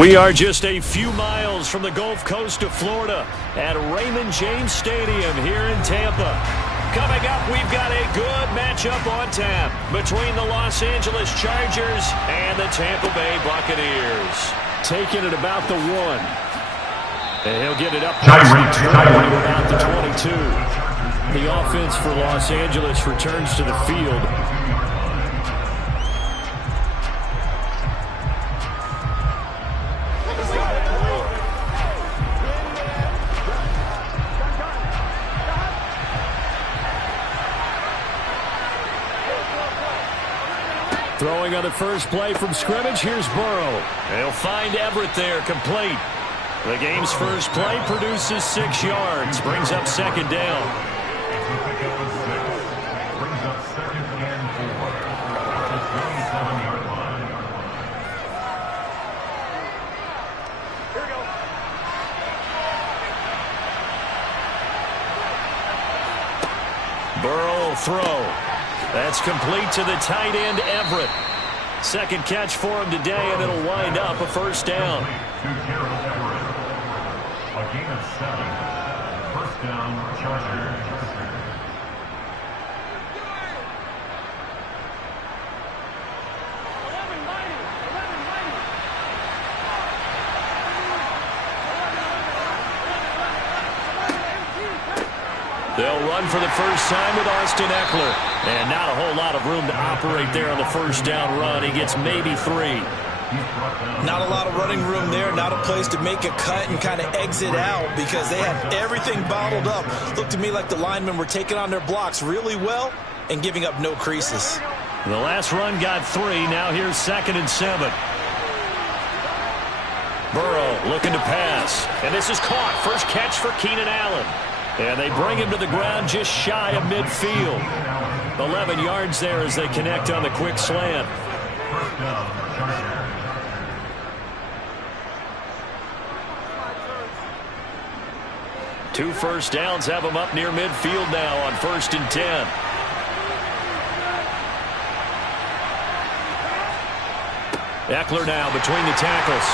We are just a few miles from the Gulf Coast of Florida at Raymond James Stadium here in Tampa. Coming up, we've got a good matchup on tap between the Los Angeles Chargers and the Tampa Bay Buccaneers. Taking it about the 1. And he'll get it up about the 22. The offense for Los Angeles returns to the field. Throwing on the first play from scrimmage, here's Burrow. They'll find Everett there, complete. The game's first play produces 6 yards, brings up second down. Burrow will throw. That's complete to the tight end, Everett. Second catch for him today, and it'll wind up a first down. A gain of 7. First down, Chargers. They'll run for the first time with Austin Ekeler. And not a whole lot of room to operate there on the first down run. He gets maybe 3. Not a lot of running room there. Not a place to make a cut and kind of exit out because they had everything bottled up. Looked to me like the linemen were taking on their blocks really well and giving up no creases. The last run got 3. Now here's 2nd and 7. Burrow looking to pass. And this is caught. First catch for Keenan Allen. And they bring him to the ground just shy of midfield. 11 yards there as they connect on the quick slant. First down, Chargers. 2 first downs have them up near midfield now on 1st and 10. Ekeler now between the tackles.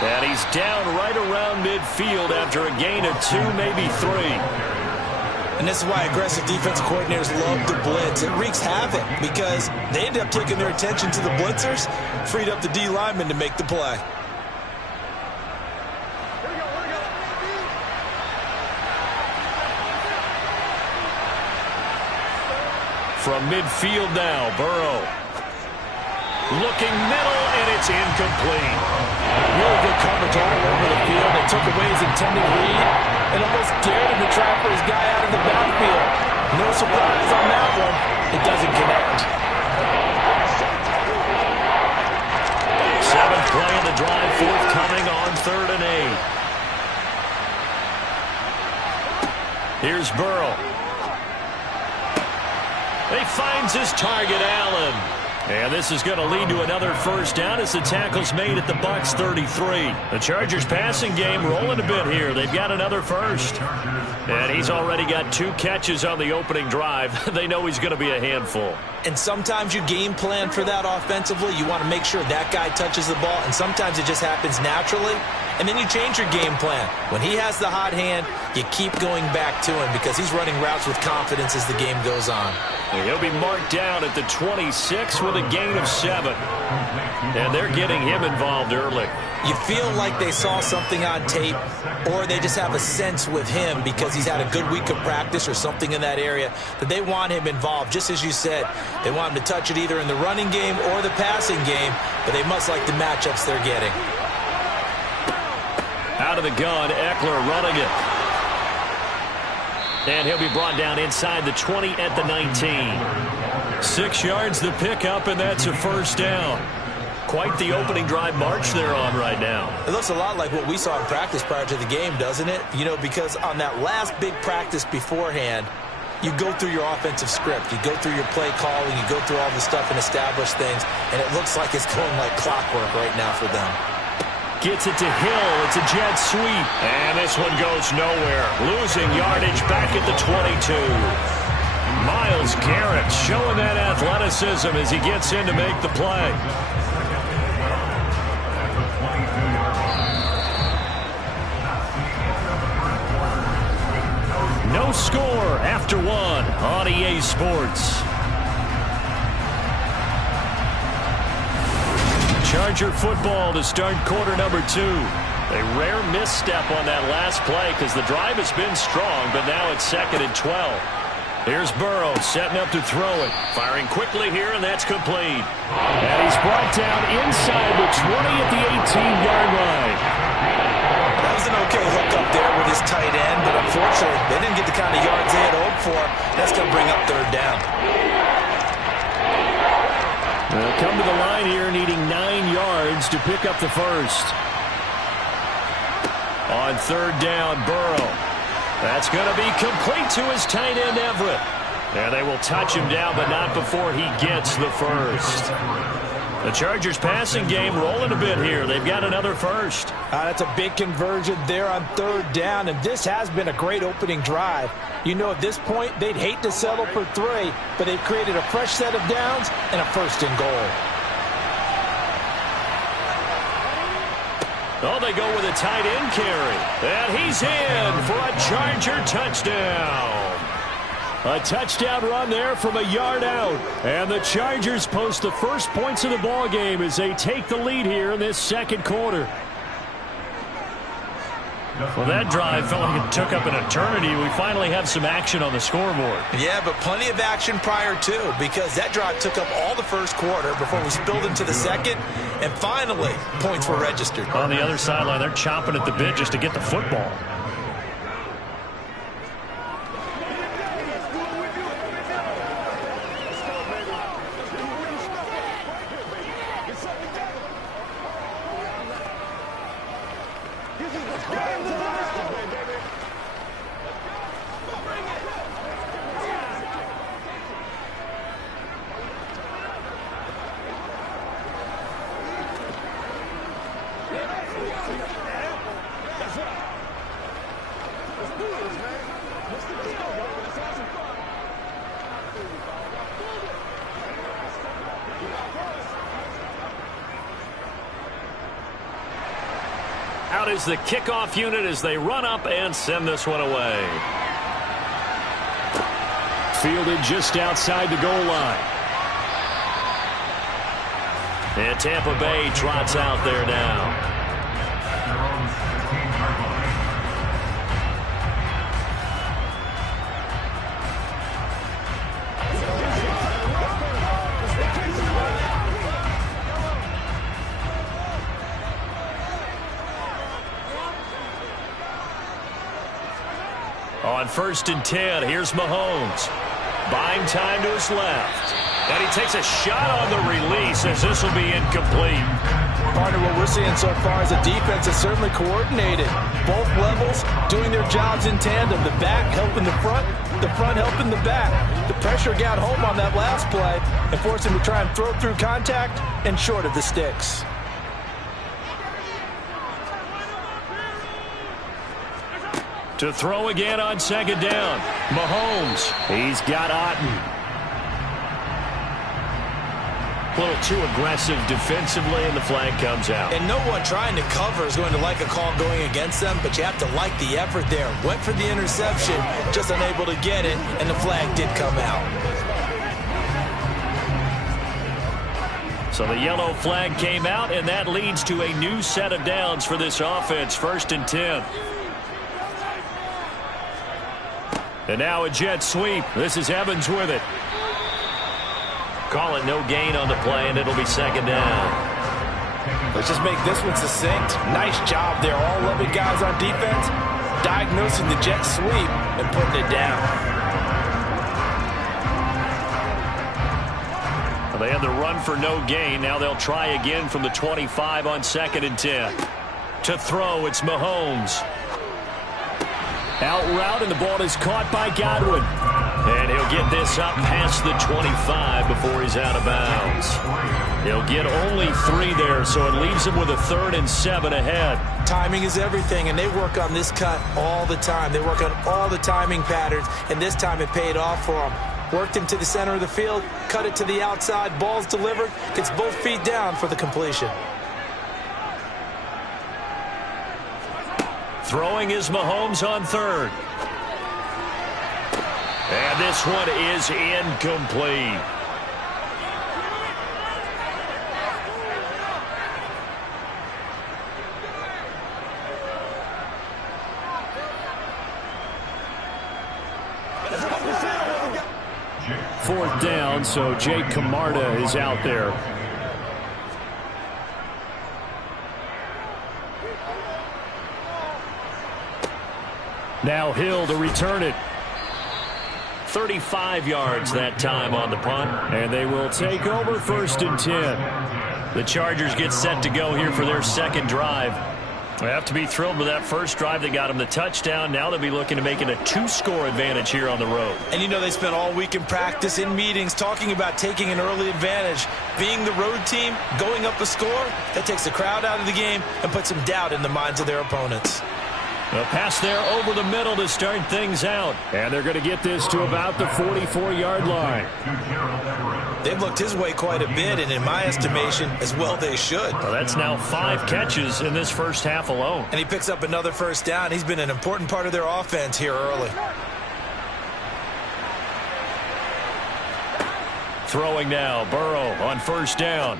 And he's down right around midfield after a gain of 2, maybe 3. And this is why aggressive defensive coordinators love to blitz. It wreaks havoc because they end up taking their attention to the blitzers, freed up the D lineman to make the play. From midfield now, Burrow. Looking middle, and it's incomplete. Really good coverage all over the field. They took away his intended read and almost dared him to try for his guy out of the backfield. No surprise on that one. It doesn't connect. 7th play of the drive, forthcoming on 3rd and 8. Here's Burrow. He finds his target, Allen. And this is going to lead to another first down as the tackle's made at the Bucs 33. The Chargers passing game rolling a bit here. They've got another first. And he's already got 2 catches on the opening drive. They know he's going to be a handful. And sometimes you game plan for that offensively. You want to make sure that guy touches the ball. And sometimes it just happens naturally. And then you change your game plan. When he has the hot hand, you keep going back to him because he's running routes with confidence as the game goes on. And he'll be marked down at the 26 with a gain of 7. And they're getting him involved early. You feel like they saw something on tape, or they just have a sense with him because he's had a good week of practice or something in that area that they want him involved. Just as you said, they want him to touch it either in the running game or the passing game, but they must like the matchups they're getting. Out of the gun, Ekeler running it. And he'll be brought down inside the 20 at the 19. 6 yards the pickup, and that's a first down. Quite the opening drive march they're on right now. It looks a lot like what we saw in practice prior to the game, doesn't it? You know, because on that last big practice beforehand, you go through your offensive script. You go through your play calling. You go through all the stuff and establish things. And it looks like it's going like clockwork right now for them. Gets it to Hill. It's a jet sweep. And this one goes nowhere. Losing yardage back at the 22. Myles Garrett showing that athleticism as he gets in to make the play. No score after one on EA Sports. Charger football to start quarter number 2. A rare misstep on that last play because the drive has been strong, but now it's 2nd and 12. Here's Burrow setting up to throw it. Firing quickly here, and that's complete. And he's brought down inside the 20 at the 18-yard line. That was an okay hook up there with his tight end, but unfortunately, they didn't get the kind of yards they had hoped for. That's going to bring up 3rd down. They'll come to the line here needing 9 yards to pick up the first. On 3rd down, Burrow. That's going to be complete to his tight end, Everett. And they will touch him down, but not before he gets the first. The Chargers passing game rolling a bit here. They've got another first. That's a big conversion there on 3rd down, and this has been a great opening drive. You know, at this point, they'd hate to settle for 3, but they've created a fresh set of downs and a 1st and goal. Oh, they go with a tight end carry. And he's in for a Charger touchdown. A touchdown run there from a yard out. And the Chargers post the first points of the ball game as they take the lead here in this 2nd quarter. Well, that drive felt like it took up an eternity. We finally have some action on the scoreboard. Yeah, but plenty of action prior to, because that drive took up all the 1st quarter before we spilled into the 2nd, and finally, points were registered. On the other sideline, they're chomping at the bit just to get the football. Out is the kickoff unit as they run up and send this one away. Fielded just outside the goal line. And Tampa Bay trots out there now. On 1st and 10, here's Mahomes. Buying time to his left. And he takes a shot on the release as this will be incomplete. Partner, what we're seeing so far is the defense is certainly coordinated. Both levels doing their jobs in tandem. The back helping the front helping the back. The pressure got home on that last play and forced him to try and throw through contact and short of the sticks. To throw again on 2nd down. Mahomes. He's got Otten. A little too aggressive defensively, and the flag comes out. And no one trying to cover is going to like a call going against them, but you have to like the effort there. Went for the interception, just unable to get it, and the flag did come out. So the yellow flag came out, and that leads to a new set of downs for this offense. 1st and 10. And now a jet sweep. This is Evans with it. Call it no gain on the play, and it'll be 2nd down. Let's just make this one succinct. Nice job there. All 11 guys on defense diagnosing the jet sweep and putting it down. Well, they had the run for no gain. Now they'll try again from the 25 on 2nd and 10. To throw, it's Mahomes. Out route, and the ball is caught by Godwin. And he'll get this up past the 25 before he's out of bounds. He'll get only 3 there, so it leaves him with a 3rd and 7 ahead. Timing is everything, and they work on this cut all the time. They work on all the timing patterns, and this time it paid off for them. Worked him to the center of the field, cut it to the outside, ball's delivered, gets both feet down for the completion. Throwing is Mahomes on 3rd. And this one is incomplete. Fourth down, so Jake Camarda is out there. Now Hill to return it. 35 yards that time on the punt, and they will take over 1st and 10. The Chargers get set to go here for their second drive. They have to be thrilled with that first drive that got them the touchdown. Now they'll be looking to make it a 2-score advantage here on the road. And you know they spent all week in practice, in meetings, talking about taking an early advantage. Being the road team, going up a score, that takes the crowd out of the game and puts some doubt in the minds of their opponents. A pass there over the middle to start things out. And they're going to get this to about the 44-yard line. They've looked his way quite a bit, and in my estimation, as well they should. Well, that's now 5 catches in this first half alone. And he picks up another first down. He's been an important part of their offense here early. Throwing now, Burrow on first down.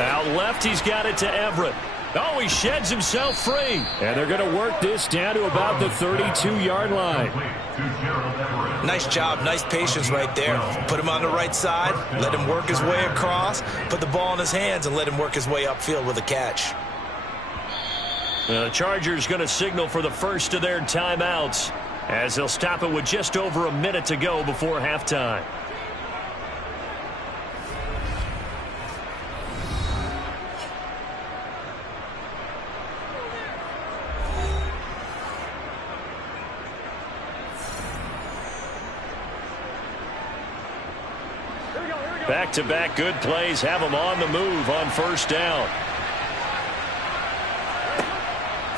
Out left, he's got it to Everett. Oh, he sheds himself free. And they're going to work this down to about the 32-yard line. Nice job, nice patience right there. Put him on the right side, let him work his way across, put the ball in his hands, and let him work his way upfield with a catch. The Chargers going to signal for the first of their timeouts as they'll stop it with just over a minute to go before halftime. Back-to-back good plays have them on the move on first down.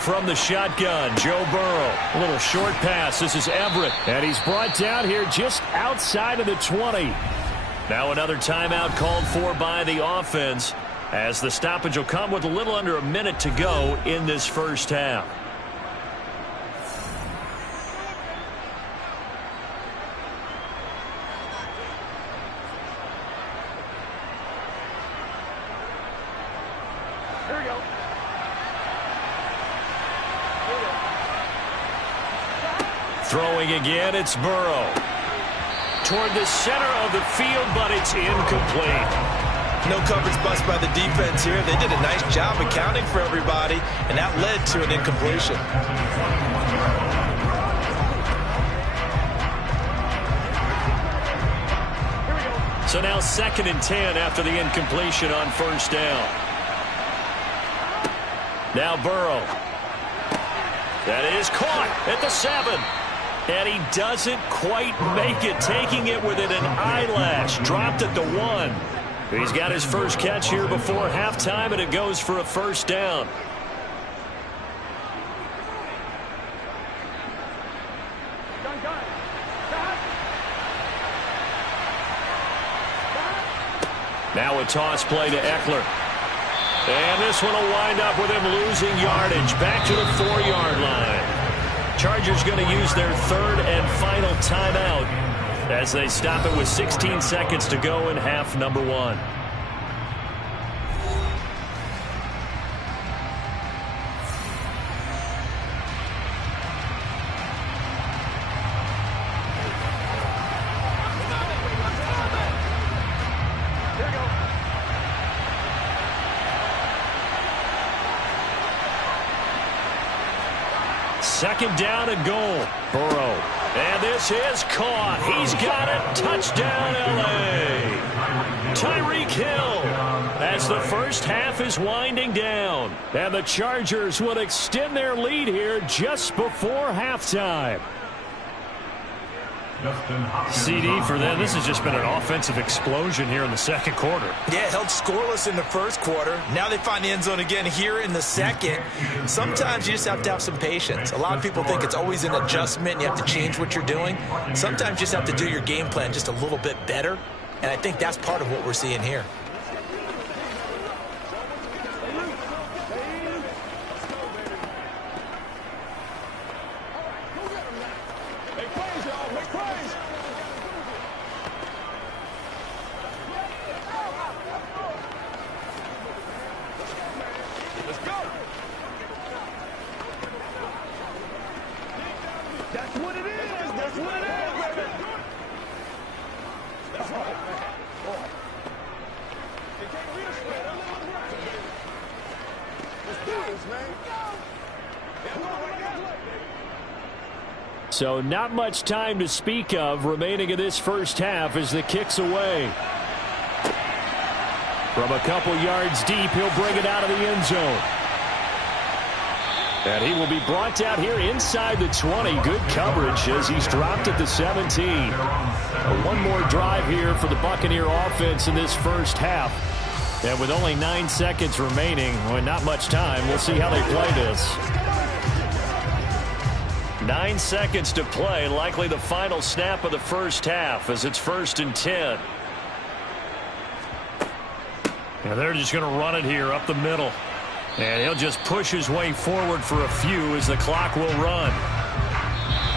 From the shotgun, Joe Burrow. A little short pass. This is Everett. And he's brought down here just outside of the 20. Now another timeout called for by the offense as the stoppage will come with a little under a minute to go in this first half. Throwing again, it's Burrow. Toward the center of the field, but it's incomplete. No coverage bust by the defense here. They did a nice job accounting for everybody, and that led to an incompletion. So now 2nd and 10 after the incompletion on first down. Now Burrow. That is caught at the 7. And he doesn't quite make it, taking it within an eyelash. Dropped at the 1. He's got his first catch here before halftime, and it goes for a first down. Now a toss play to Eckler. And this one will wind up with him losing yardage. Back to the 4-yard line. Chargers going to use their 3rd and final timeout as they stop it with 16 seconds to go in half number 1. Second down and goal. Burrow. And this is caught. He's got it. Touchdown, L.A. Tyreek Hill as the first half is winding down. And the Chargers will extend their lead here just before halftime. CD for them. This has just been an offensive explosion here in the second quarter. Yeah, held scoreless in the first quarter. Now they find the end zone again here in the second. Sometimes you just have to have some patience. A lot of people think it's always an adjustment. You have to change what you're doing. Sometimes you just have to do your game plan just a little bit better. And I think that's part of what we're seeing here. Make plays, y'all. Make plays. So not much time to speak of remaining in this first half as the kick's away. From a couple yards deep, he'll bring it out of the end zone. And he will be brought down here inside the 20. Good coverage as he's dropped at the 17. One more drive here for the Buccaneer offense in this first half. And with only 9 seconds remaining, well, not much time, we'll see how they play this. 9 seconds to play, likely the final snap of the first half as it's 1st and 10. And they're just going to run it here up the middle. And he'll just push his way forward for a few as the clock will run.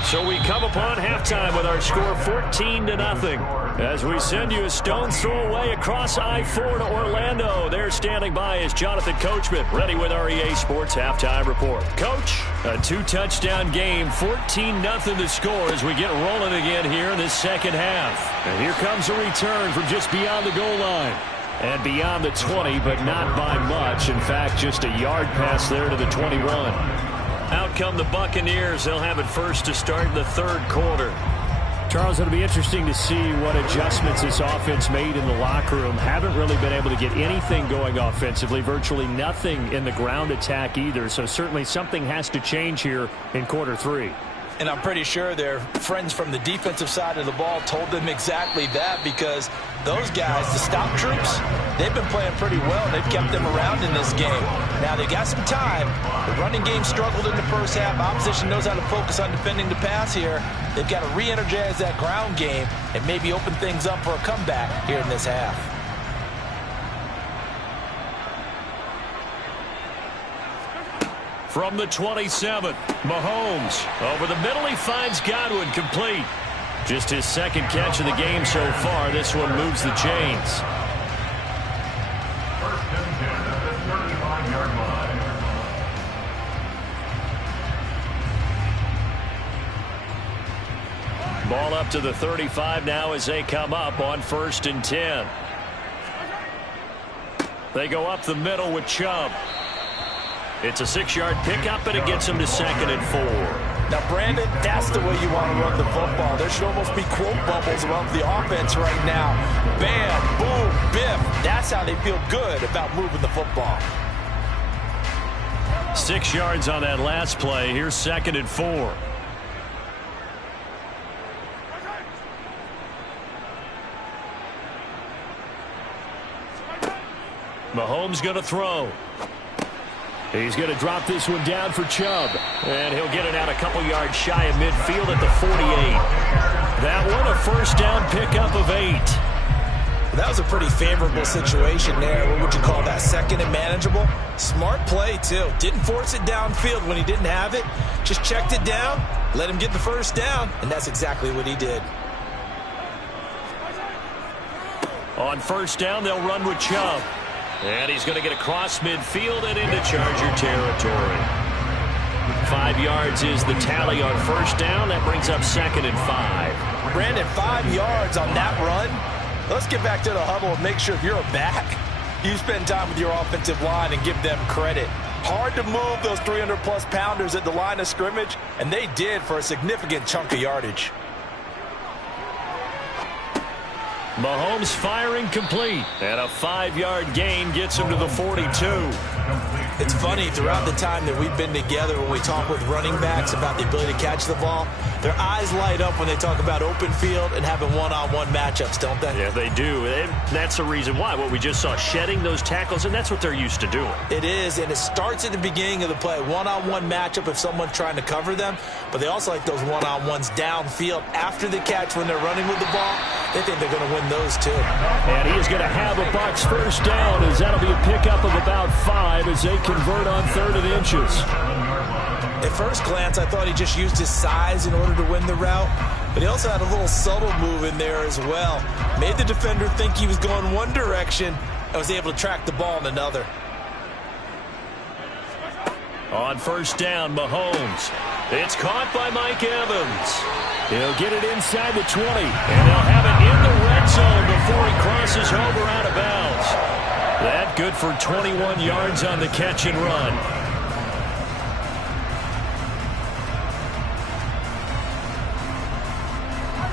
So we come upon halftime with our score 14-0. As we send you a stone's throw away across I-4 to Orlando. They're standing by as Jonathan Coachman, ready with our EA Sports Halftime Report. Coach, a 2-touchdown game, 14-0 the score as we get rolling again here in this second half. And here comes a return from just beyond the goal line. And beyond the 20, but not by much. In fact, just a yard pass there to the 21. Out come the Buccaneers. They'll have it first to start in the third quarter. Charles, it'll be interesting to see what adjustments this offense made in the locker room. Haven't really been able to get anything going offensively. Virtually nothing in the ground attack either. So certainly something has to change here in quarter 3. And I'm pretty sure their friends from the defensive side of the ball told them exactly that, because those guys, the stop troops, they've been playing pretty well. They've kept them around in this game. Now, they got some time. The running game struggled in the first half. Opposition knows how to focus on defending the pass here. They've got to re-energize that ground game and maybe open things up for a comeback here in this half. From the 27, Mahomes over the middle. He finds Godwin complete. Just his second catch of the game so far. This one moves the chains. 1st and 10 at the 35-yard line. Ball up to the 35 now as they come up on 1st and 10. They go up the middle with Chubb. It's a 6-yard pickup, and it gets him to 2nd and 4. Now, Brandon, that's the way you want to run the football. There should almost be quote bubbles around the offense right now. Bam, boom, biff. That's how they feel good about moving the football. 6 yards on that last play. Here's 2nd and 4. Mahomes going to throw. He's going to drop this one down for Chubb. And he'll get it out a couple yards shy of midfield at the 48. That one a 1st down pickup of 8. That was a pretty favorable situation there. What would you call that? 2nd and manageable? Smart play, too. Didn't force it downfield when he didn't have it. Just checked it down, let him get the 1st down, and that's exactly what he did. On 1st down, they'll run with Chubb. And he's going to get across midfield and into Charger territory. 5 yards is the tally on 1st down. That brings up 2nd and 5. Brandon, 5 yards on that run. Let's get back to the huddle and make sure if you're a back, you spend time with your offensive line and give them credit. Hard to move those 300-plus pounders at the line of scrimmage, and they did for a significant chunk of yardage. Mahomes firing complete, and a 5-yard gain gets him to the 42. It's funny, throughout the time that we've been together, when we talk with running backs about the ability to catch the ball, their eyes light up when they talk about open field and having one-on-one matchups, don't they? Yeah, they do. And that's the reason why. What we just saw, shedding those tackles, and that's what they're used to doing. It is, and it starts at the beginning of the play. One-on-one matchup if someone's trying to cover them, but they also like those one-on-ones downfield after the catch when they're running with the ball. They think they're going to win those, too. And he is going to have a Bucs 1st down, as that'll be a pickup of about 5 as they convert on 3rd and inches. At first glance, I thought he just used his size in order to win the route, but he also had a little subtle move in there as well. Made the defender think he was going one direction and was able to track the ball in another. On 1st down, Mahomes. It's caught by Mike Evans. He'll get it inside the 20, and they'll have it in the red zone good for 21 yards on the catch and run.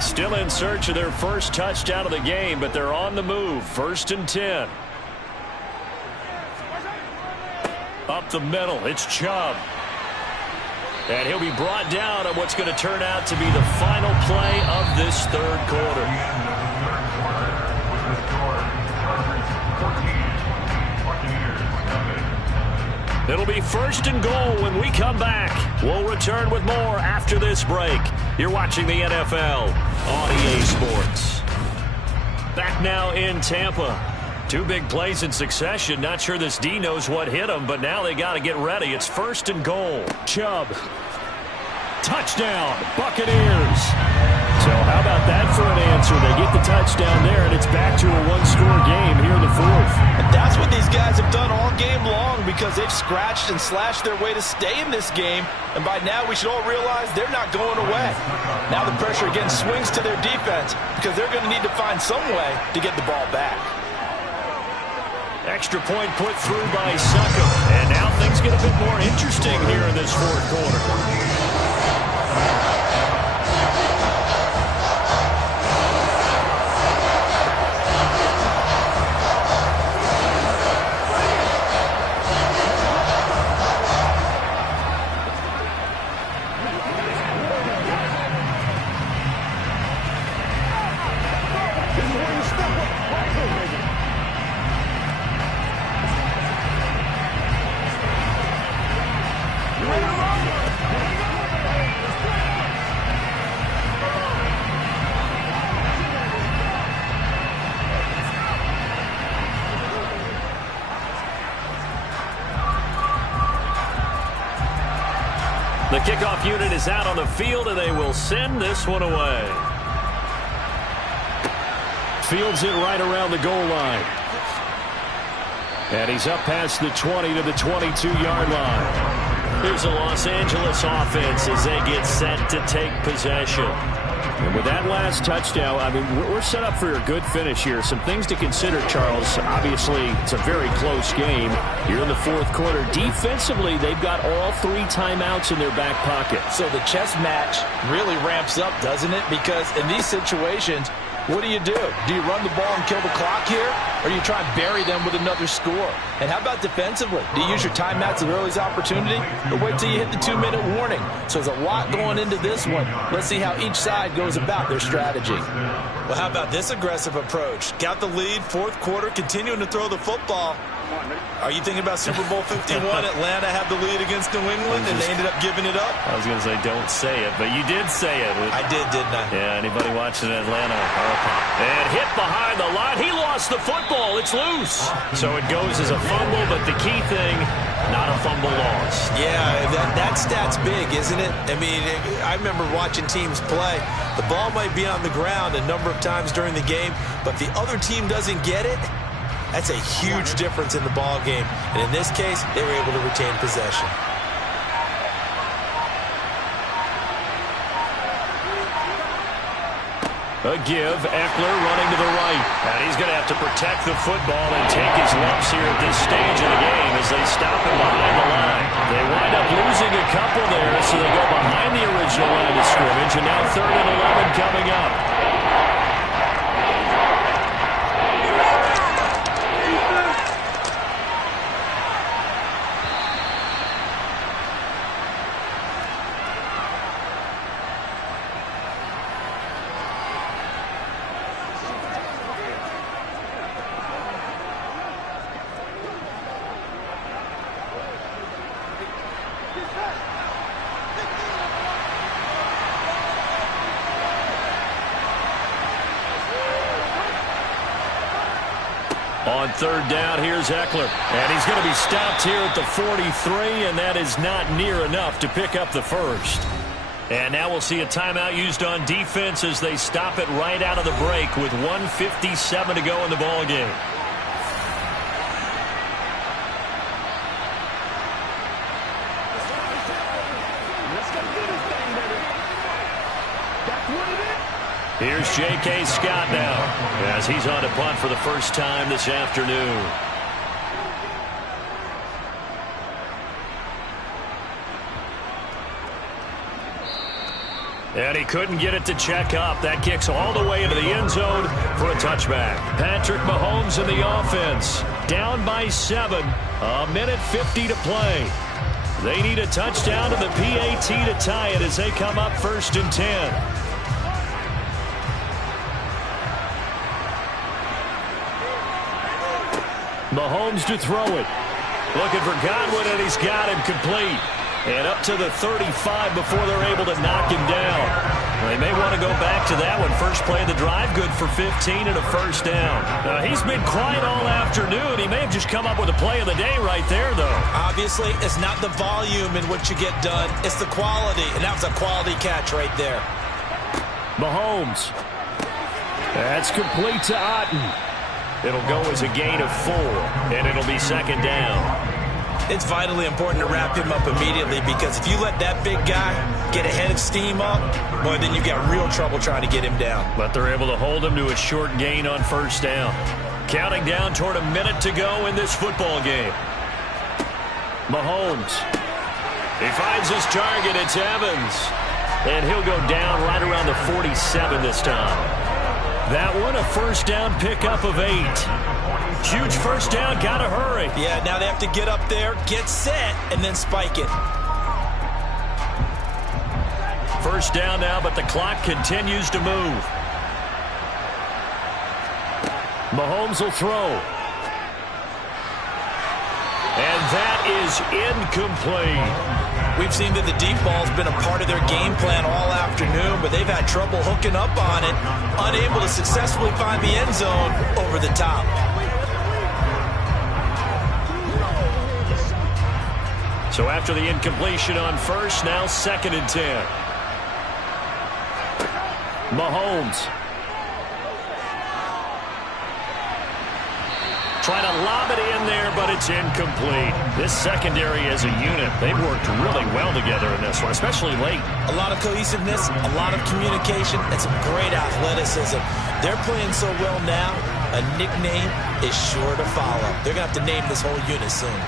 Still in search of their first touchdown of the game, but they're on the move. 1st and 10. Up the middle, it's Chubb. And he'll be brought down on what's going to turn out to be the final play of this third quarter. It'll be 1st and goal when we come back. We'll return with more after this break. You're watching the NFL on EA Sports. Back now in Tampa. 2 big plays in succession. Not sure this D knows what hit him, but now they got to get ready. It's 1st and goal. Chubb. Touchdown, Buccaneers. So how about that for an answer? They get the touchdown there, and it's back to a 1-score game here in the 4th. And that's what these guys have done all game long because they've scratched and slashed their way to stay in this game. And by now, we should all realize they're not going away. Now the pressure again swings to their defense because they're going to need to find some way to get the ball back. Extra point put through by Succop. And now things get a bit more interesting here in this 4th quarter. The kickoff unit is out on the field, and they will send this one away. Fields it right around the goal line. And he's up past the 20 to the 22-yard line. Here's the Los Angeles offense as they get set to take possession. And with that last touchdown, I mean, we're set up for a good finish here. Some things to consider, Charles. Obviously, it's a very close game. You're in the 4th quarter. Defensively, they've got all 3 timeouts in their back pocket. So the chess match really ramps up, doesn't it? Because in these situations, what do? Do you run the ball and kill the clock here? Or do you try and bury them with another score? And how about defensively? Do you use your timeouts at earliest opportunity? Or wait till you hit the 2-minute warning? So there's a lot going into this one. Let's see how each side goes about their strategy. Well, how about this aggressive approach? Got the lead, 4th quarter, continuing to throw the football. Are you thinking about Super Bowl 51? Atlanta had the lead against New England, and they ended up giving it up? I was going to say don't say it, but you did say it. I did, didn't I? Yeah, anybody watching Atlanta? And hit behind the line. He lost the football. It's loose. So it goes as a fumble, but the key thing, not a fumble loss. Yeah, that stat's big, isn't it? I mean, I remember watching teams play. The ball might be on the ground a number of times during the game, but if the other team doesn't get it, that's a huge difference in the ball game. And in this case, they were able to retain possession. A give, Eckler running to the right. And he's going to have to protect the football and take his lumps here at this stage of the game as they stop him behind the line. They wind up losing a couple there, so they go behind the original line of scrimmage. And now 3rd and 11 coming up. On 3rd down, here's Eckler. And he's going to be stopped here at the 43, and that is not near enough to pick up the first. And now we'll see a timeout used on defense as they stop it right out of the break with 1:57 to go in the ball game. Here's J.K. Scott now as he's on to punt for the first time this afternoon. And he couldn't get it to check up. That kicks all the way into the end zone for a touchback. Patrick Mahomes in the offense. Down by 7. 1:50 to play. They need a touchdown to the PAT to tie it as they come up 1st and 10. Mahomes to throw it. Looking for Godwin, and he's got him complete. And up to the 35 before they're able to knock him down. They may want to go back to that one. First play of the drive, good for 15 and a first down. He's been quiet all afternoon. He may have just come up with a play of the day right there, though. Obviously, it's not the volume in what you get done. It's the quality, and that was a quality catch right there. Mahomes. That's complete to Otten. It'll go as a gain of 4, and it'll be 2nd down. It's vitally important to wrap him up immediately, because if you let that big guy get a head of steam up, boy, then you've got real trouble trying to get him down. But they're able to hold him to a short gain on 1st down. Counting down toward a minute to go in this football game. Mahomes. He finds his target. It's Evans. And he'll go down right around the 47 this time. That one, a 1st down pickup of 8. Huge 1st down, gotta hurry. Yeah, now they have to get up there, get set, and then spike it. 1st down now, but the clock continues to move. Mahomes will throw. And that is incomplete. We've seen that the deep ball's been a part of their game plan all afternoon, but they've had trouble hooking up on it, unable to successfully find the end zone over the top. So after the incompletion on 1st, now 2nd and 10. Mahomes. Trying to lob it in there, but it's incomplete. This secondary as a unit, they've worked really well together in this one, especially late. A lot of cohesiveness, a lot of communication, and some great athleticism. They're playing so well now, a nickname is sure to follow. They're going to have to name this whole unit soon.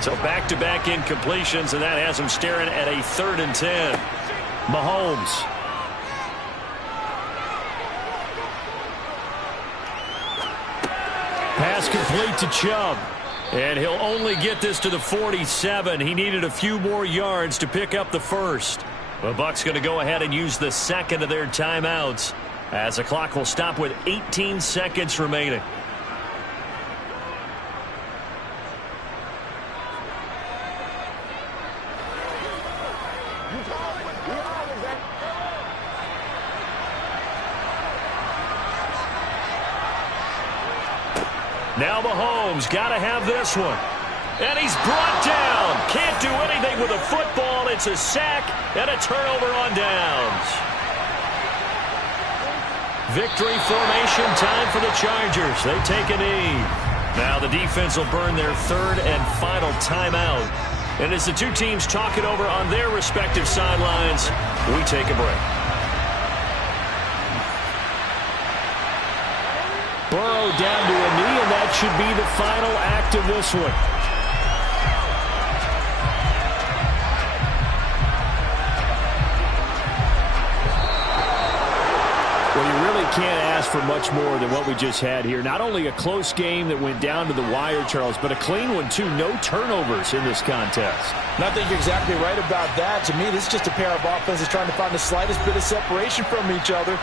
So back-to-back incompletions, and that has them staring at a 3rd and 10. Mahomes. Pass complete to Chubb. And he'll only get this to the 47. He needed a few more yards to pick up the 1st. The Bucs going to go ahead and use the 2nd of their timeouts, as the clock will stop with 18 seconds remaining. Now Mahomes got to have this one. And he's brought down. Can't do anything with a football. It's a sack and a turnover on downs. Victory formation time for the Chargers. They take a knee. Now the defense will burn their 3rd and final timeout. And as the two teams talk it over on their respective sidelines, we take a break. Burrow down to a knee, and that should be the final act of this one. Well, you really can't ask for much more than what we just had here. Not only a close game that went down to the wire, Charles, but a clean one, too. No turnovers in this contest. And I think you're exactly right about that. To me, this is just a pair of offenses trying to find the slightest bit of separation from each other.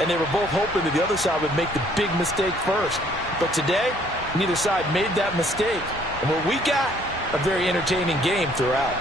And they were both hoping that the other side would make the big mistake first. But today, neither side made that mistake. And what we got, a very entertaining game throughout.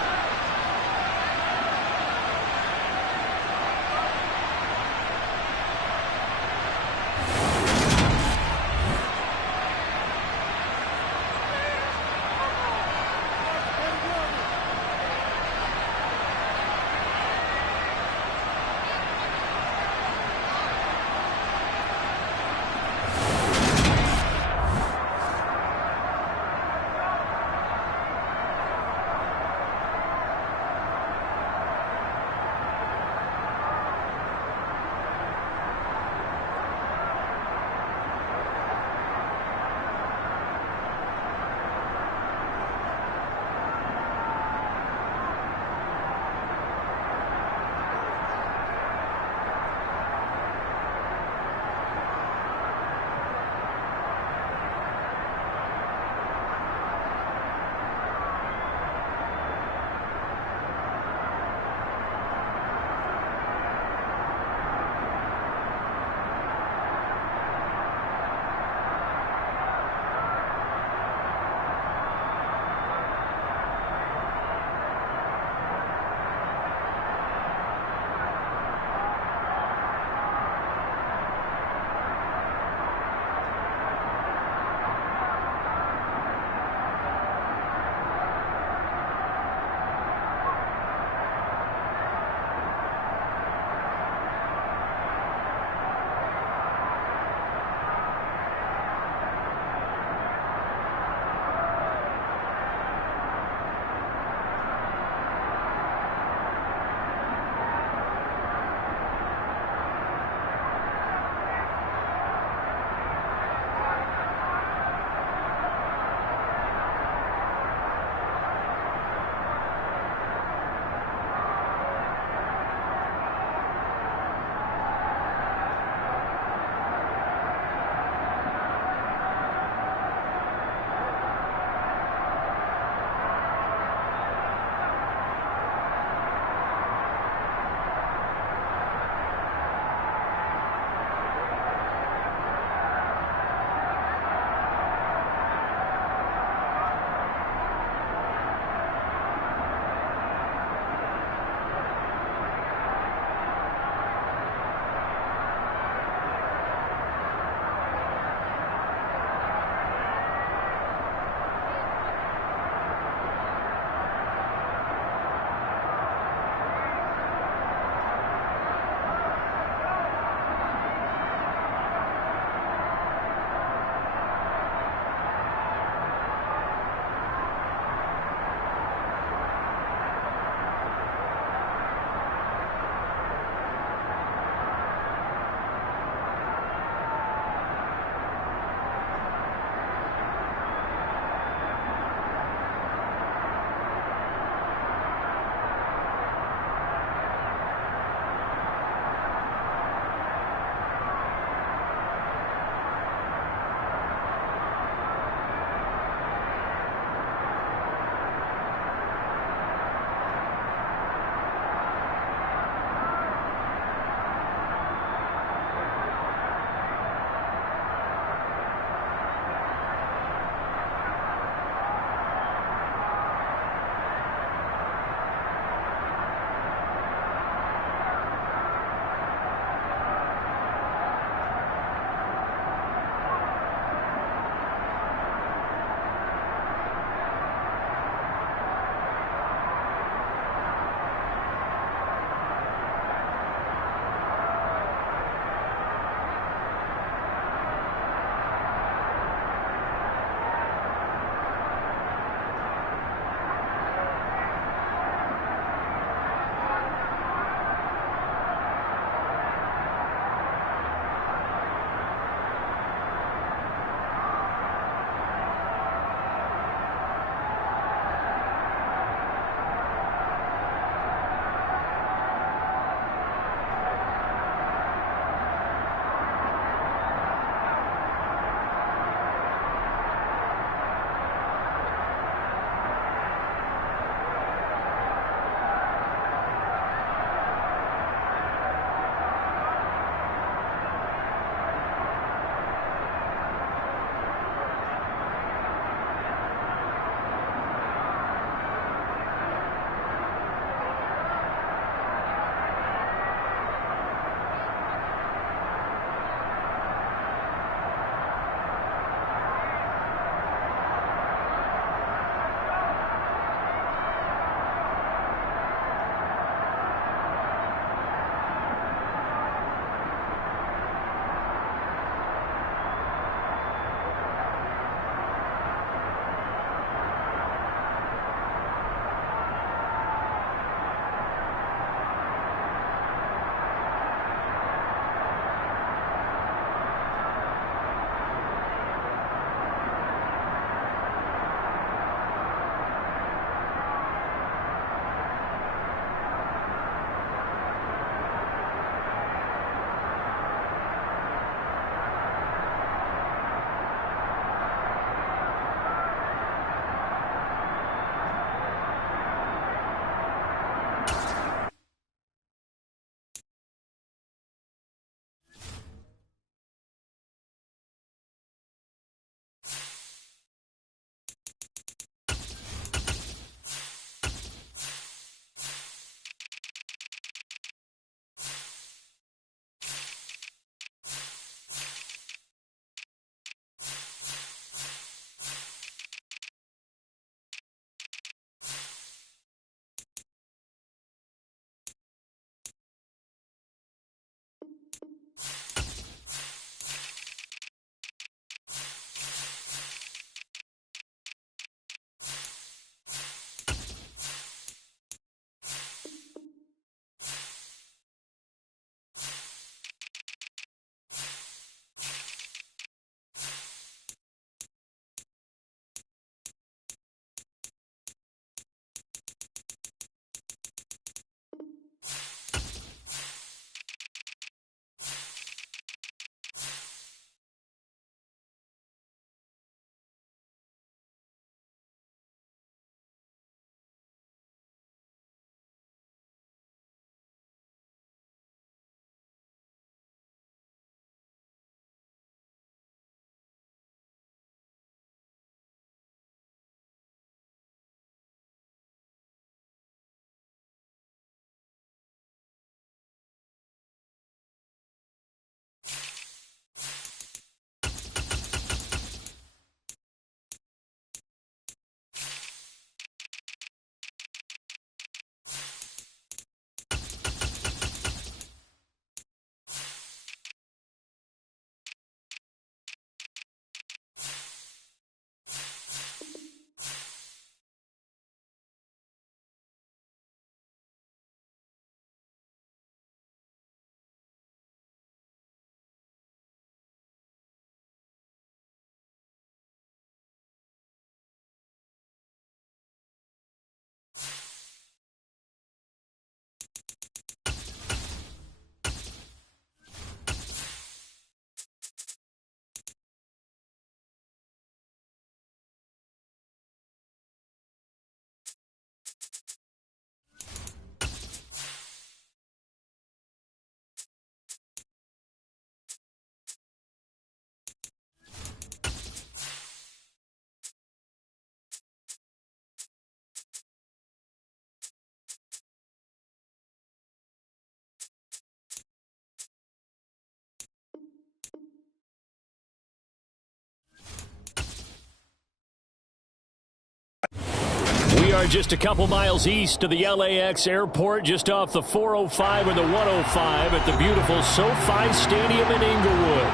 We are just a couple miles east of the LAX airport, just off the 405 and the 105 at the beautiful SoFi Stadium in Inglewood.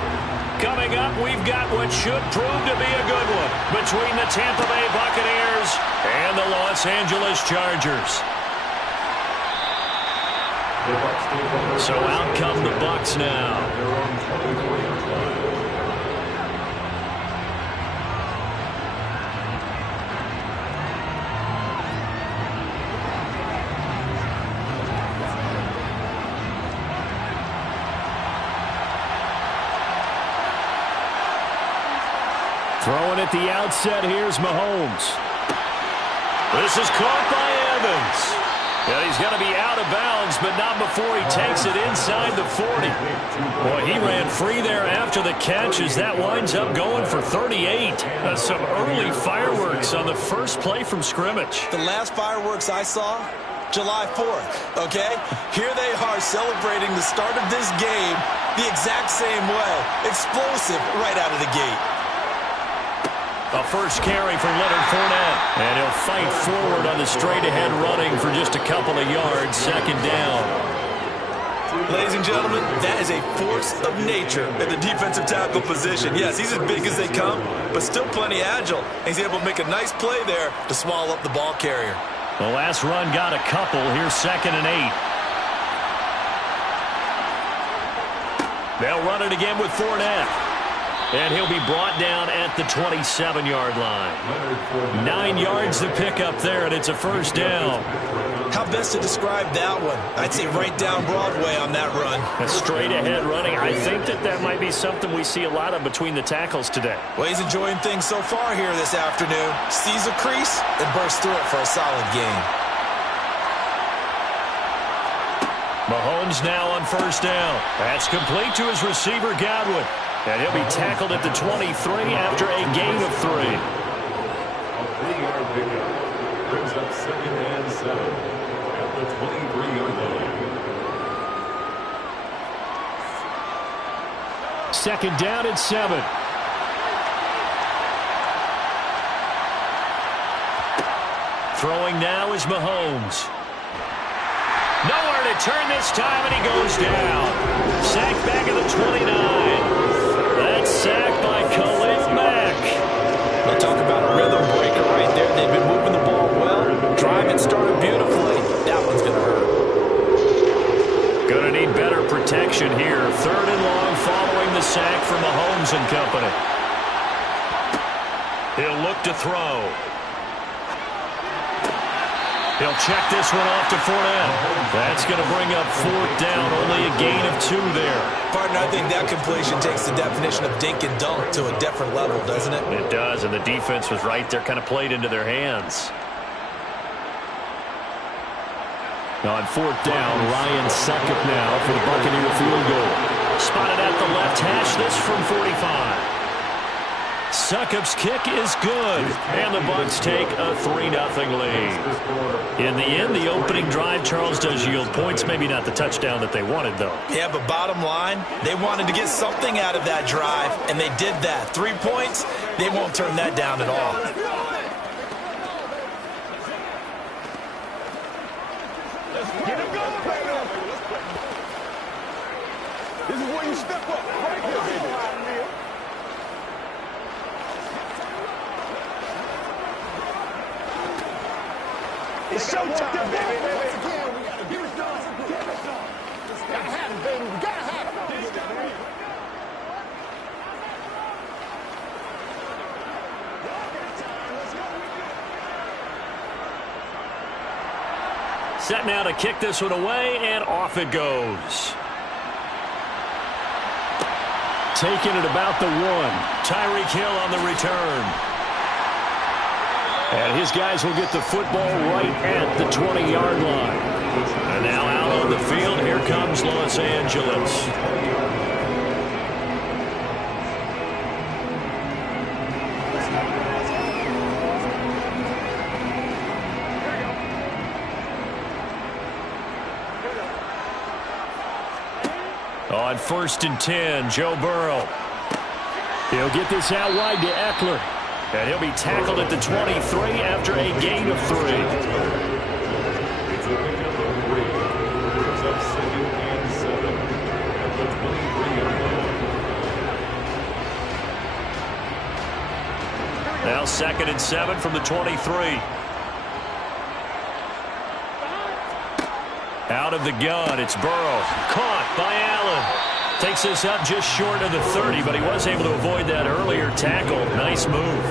Coming up, we've got what should prove to be a good one between the Tampa Bay Buccaneers and the Los Angeles Chargers. So out come the Bucs now. Throwing at the outset, here's Mahomes. This is caught by Evans. Yeah, he's going to be out of bounds, but not before he takes it inside the 40. Boy, he ran free there after the catch as that winds up going for 38. Some early fireworks on the first play from scrimmage. The last fireworks I saw, July 4th, okay? Here they are celebrating the start of this game the exact same way. Explosive right out of the gate. A first carry for Leonard Fournette. And he'll fight forward on the straight-ahead running for just a couple of yards. Second down. Ladies and gentlemen, that is a force of nature in the defensive tackle position. Yes, he's as big as they come, but still plenty agile. He's able to make a nice play there to swallow up the ball carrier. The last run got a couple. Here's 2nd and 8. They'll run it again with Fournette. And he'll be brought down at the 27-yard line. 9 yards to pick up there, and it's a first down. How best to describe that one? I'd say right down Broadway on that run. A straight-ahead running. I think that might be something we see a lot of between the tackles today. Well, he's enjoying things so far here this afternoon. Sees a crease and bursts through it for a solid gain. Mahomes now on first down. That's complete to his receiver, Godwin. And he'll be tackled at the 23 after a gain of 3. A 3-yard pickup brings up 2nd and 7 at the 23-yard line. Second down and 7. Throwing now is Mahomes. Nowhere to turn this time, and he goes down. Sacked back at the 29. That's sacked by Khalil Mack. We'll talk about a rhythm breaker right there. They've been moving the ball well. Driving started beautifully. That one's going to hurt. Going to need better protection here. 3rd and long following the sack from Mahomes and company. He'll look to throw. He'll check this one off to Fournette. That's going to bring up 4th down. Only a gain of 2 there. Partner, I think that completion takes the definition of dink and dunk to a different level, doesn't it? It does, and the defense was right there, kind of played into their hands. On 4th down, Ryan Succop now for the Buccaneer field goal. Spotted at the left hash, this from 45. Succop's kick is good, and the Bucs take a 3-0 lead. In the end, the opening drive, Charles, does yield points. Maybe not the touchdown that they wanted, though. Yeah, but bottom line, they wanted to get something out of that drive, and they did that. 3 points, they won't turn that down at all. This is where you step up, right here, baby. It's showtime, baby. Once again, we got to get it done. Gotta have it, baby. We gotta have it. Set now to kick this one away, and off it goes. Taking it about the 1. Tyreek Hill on the return. And his guys will get the football right at the 20-yard line. And now out on the field, here comes Los Angeles. On 1st and 10, Joe Burrow. He'll get this out wide to Eckler. And he'll be tackled at the 23 after a gain of 3. It's a pickup of 3. Brings up 2nd and 7 at the 23-yard line. Now 2nd and 7 from the 23. Out of the gun, it's Burrow. Caught by Allen. Takes this up just short of the 30, but he was able to avoid that earlier tackle. Nice move.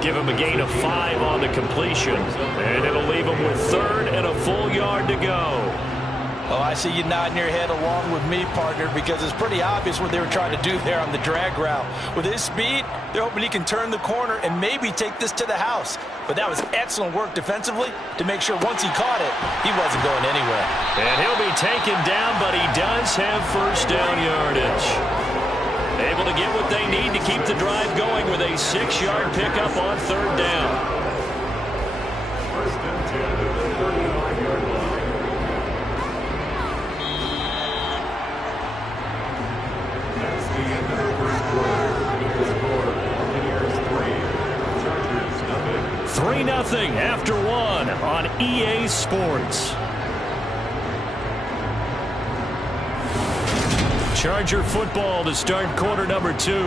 Give him a gain of 5 on the completion, and it'll leave him with 3rd and a full yard to go. Oh, I see you nodding your head along with me, partner, because it's pretty obvious what they were trying to do there on the drag route. With his speed, they're hoping he can turn the corner and maybe take this to the house. But that was excellent work defensively to make sure once he caught it, he wasn't going anywhere. And he'll be taken down, but he does have first down yardage. Able to get what they need to keep the drive going with a 6-yard pickup on 3rd down. First and 10 at the 35-yard line. That's the end of the first quarter. The score, Buccaneers 3, Chargers 3-0 nothing. after 1 on EA Sports. Charger football to start quarter number 2.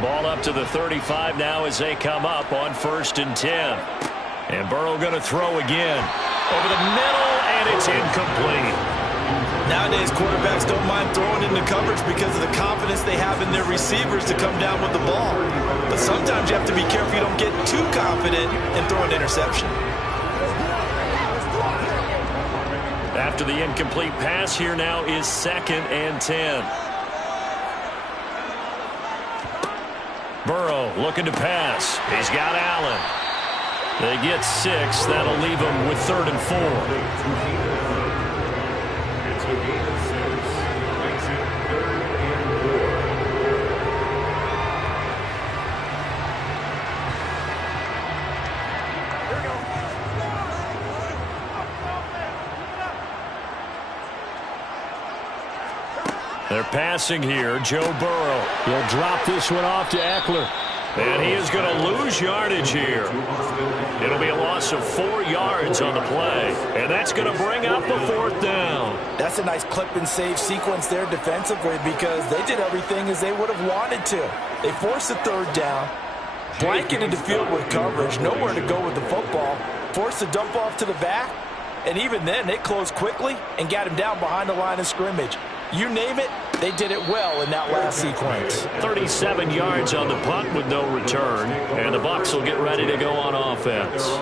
Ball up to the 35 now as they come up on 1st and 10. And Burrow going to throw again. Over the middle, and it's incomplete. Nowadays, quarterbacks don't mind throwing into coverage because of the confidence they have in their receivers to come down with the ball. But sometimes you have to be careful you don't get too confident and throw an interception. After the incomplete pass, here now is 2nd and 10. Burrow looking to pass. He's got Allen. They get 6. That'll leave them with 3rd and 4. It's a gain of 6. Makes it 3rd and 4. They're passing here. Joe Burrow. He'll drop this one off to Eckler. And he is going to lose yardage here. It'll be a loss of 4 yards on the play. And that's going to bring up a 4th down. That's a nice clip and save sequence there defensively because they did everything as they would have wanted to. They forced the 3rd down, blanketed the field with coverage, nowhere to go with the football, forced the dump off to the back, and even then they closed quickly and got him down behind the line of scrimmage. You name it, they did it well in that last sequence. 37 yards on the punt with no return. And the Bucs will get ready to go on offense.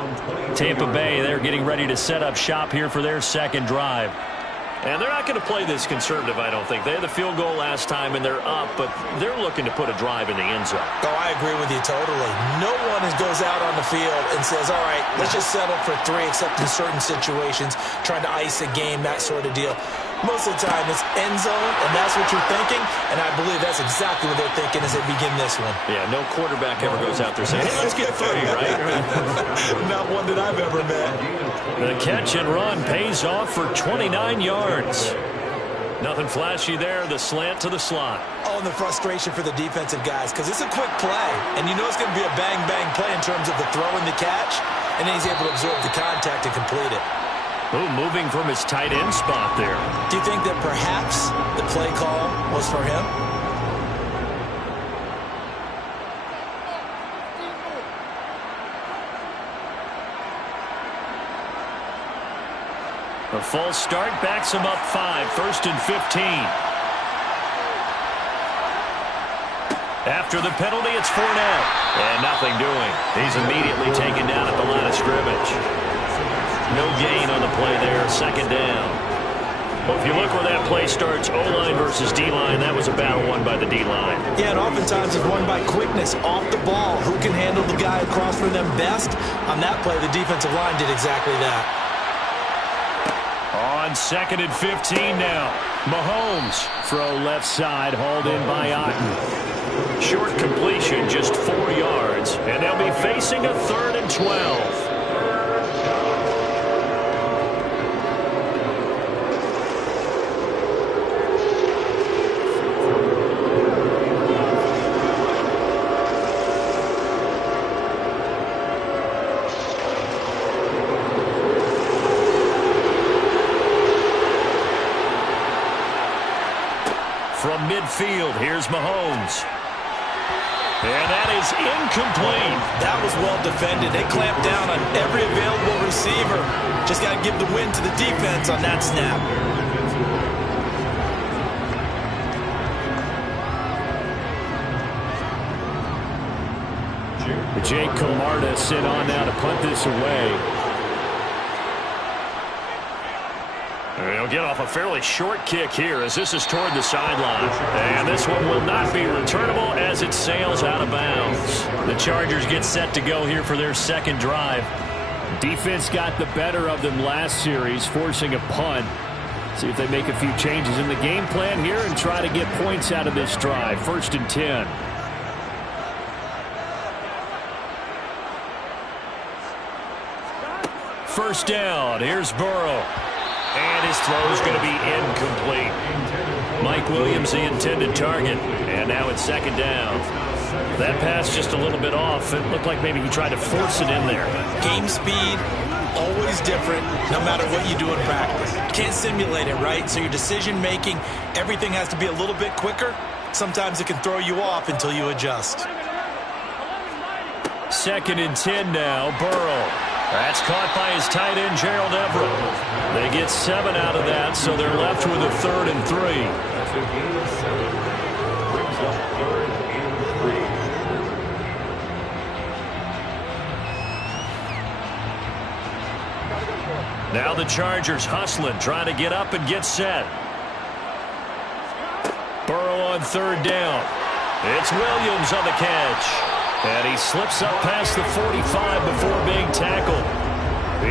Tampa Bay, they're getting ready to set up shop here for their 2nd drive. And they're not going to play this conservative, I don't think. They had the field goal last time, and they're up, but they're looking to put a drive in the end zone. Oh, I agree with you totally. No one goes out on the field and says, all right, let's just settle for 3, except in certain situations, trying to ice a game, that sort of deal. Most of the time, it's end zone, and that's what you're thinking, and I believe that's exactly what they're thinking as they begin this one. Yeah, no quarterback ever goes out there saying, hey, let's get 3, right? Not one that I've ever met. The catch and run pays off for 29 yards. Nothing flashy there, the slant to the slot. Oh, and the frustration for the defensive guys, because it's a quick play, and you know it's going to be a bang-bang play in terms of the throw and the catch, and then he's able to absorb the contact and complete it. Ooh, moving from his tight end spot there. Do you think that perhaps the play call was for him? A false start backs him up 5, 1st and 15. After the penalty, it's Fournette. And nothing doing. He's immediately taken down at the line of scrimmage. No gain on the play there, 2nd down. Well, if you look where that play starts, O-line versus D-line, that was a battle won by the D-line. Yeah, and oftentimes it's won by quickness off the ball. Who can handle the guy across from them best? On that play, the defensive line did exactly that. On 2nd and 15 now. Mahomes, throw left side, hauled in by Otten. Short completion, just 4 yards, and they'll be facing a 3rd and 12. midfield. Here's Mahomes. And that is incomplete. That was well defended. They clamped down on every available receiver. Just got to give the win to the defense on that snap. Jake Camarda sent on now to punt this away. He'll get off a fairly short kick here as this is toward the sideline. And this one will not be returnable as it sails out of bounds. The Chargers get set to go here for their second drive. Defense got the better of them last series, forcing a punt. See if they make a few changes in the game plan here and try to get points out of this drive. 1st and 10. First down. Here's Burrow. And his throw is going to be incomplete. Mike Williams, the intended target. And now it's 2nd down. That pass just a little bit off. It looked like maybe he tried to force it in there. Game speed, always different, no matter what you do in practice. Can't simulate it, right? So your decision making, everything has to be a little bit quicker. Sometimes it can throw you off until you adjust. 2nd and 10 now. Burrow. That's caught by his tight end, Gerald Everett. They get 7 out of that, so they're left with a 3rd and 3. That's a gain of 7. Brings up 3rd and 3. Now the Chargers hustling, trying to get up and get set. Burrow on 3rd down. It's Williams on the catch. And he slips up past the 45 before being tackled.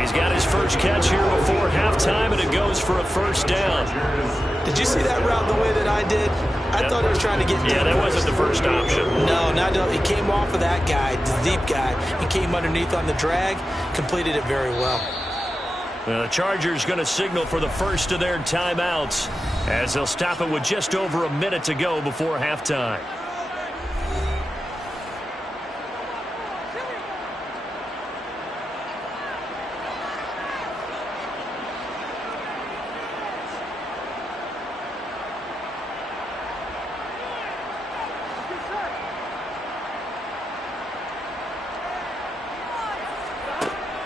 He's got his first catch here before halftime, and it goes for a 1st down. Did you see that route the way that I did? I thought he was trying to get Yeah, that wasn't the first option. No, he came off of that guy, the deep guy. He came underneath on the drag, completed it very well. Well, the Chargers going to signal for the first of their timeouts as they'll stop it with just over a minute to go before halftime.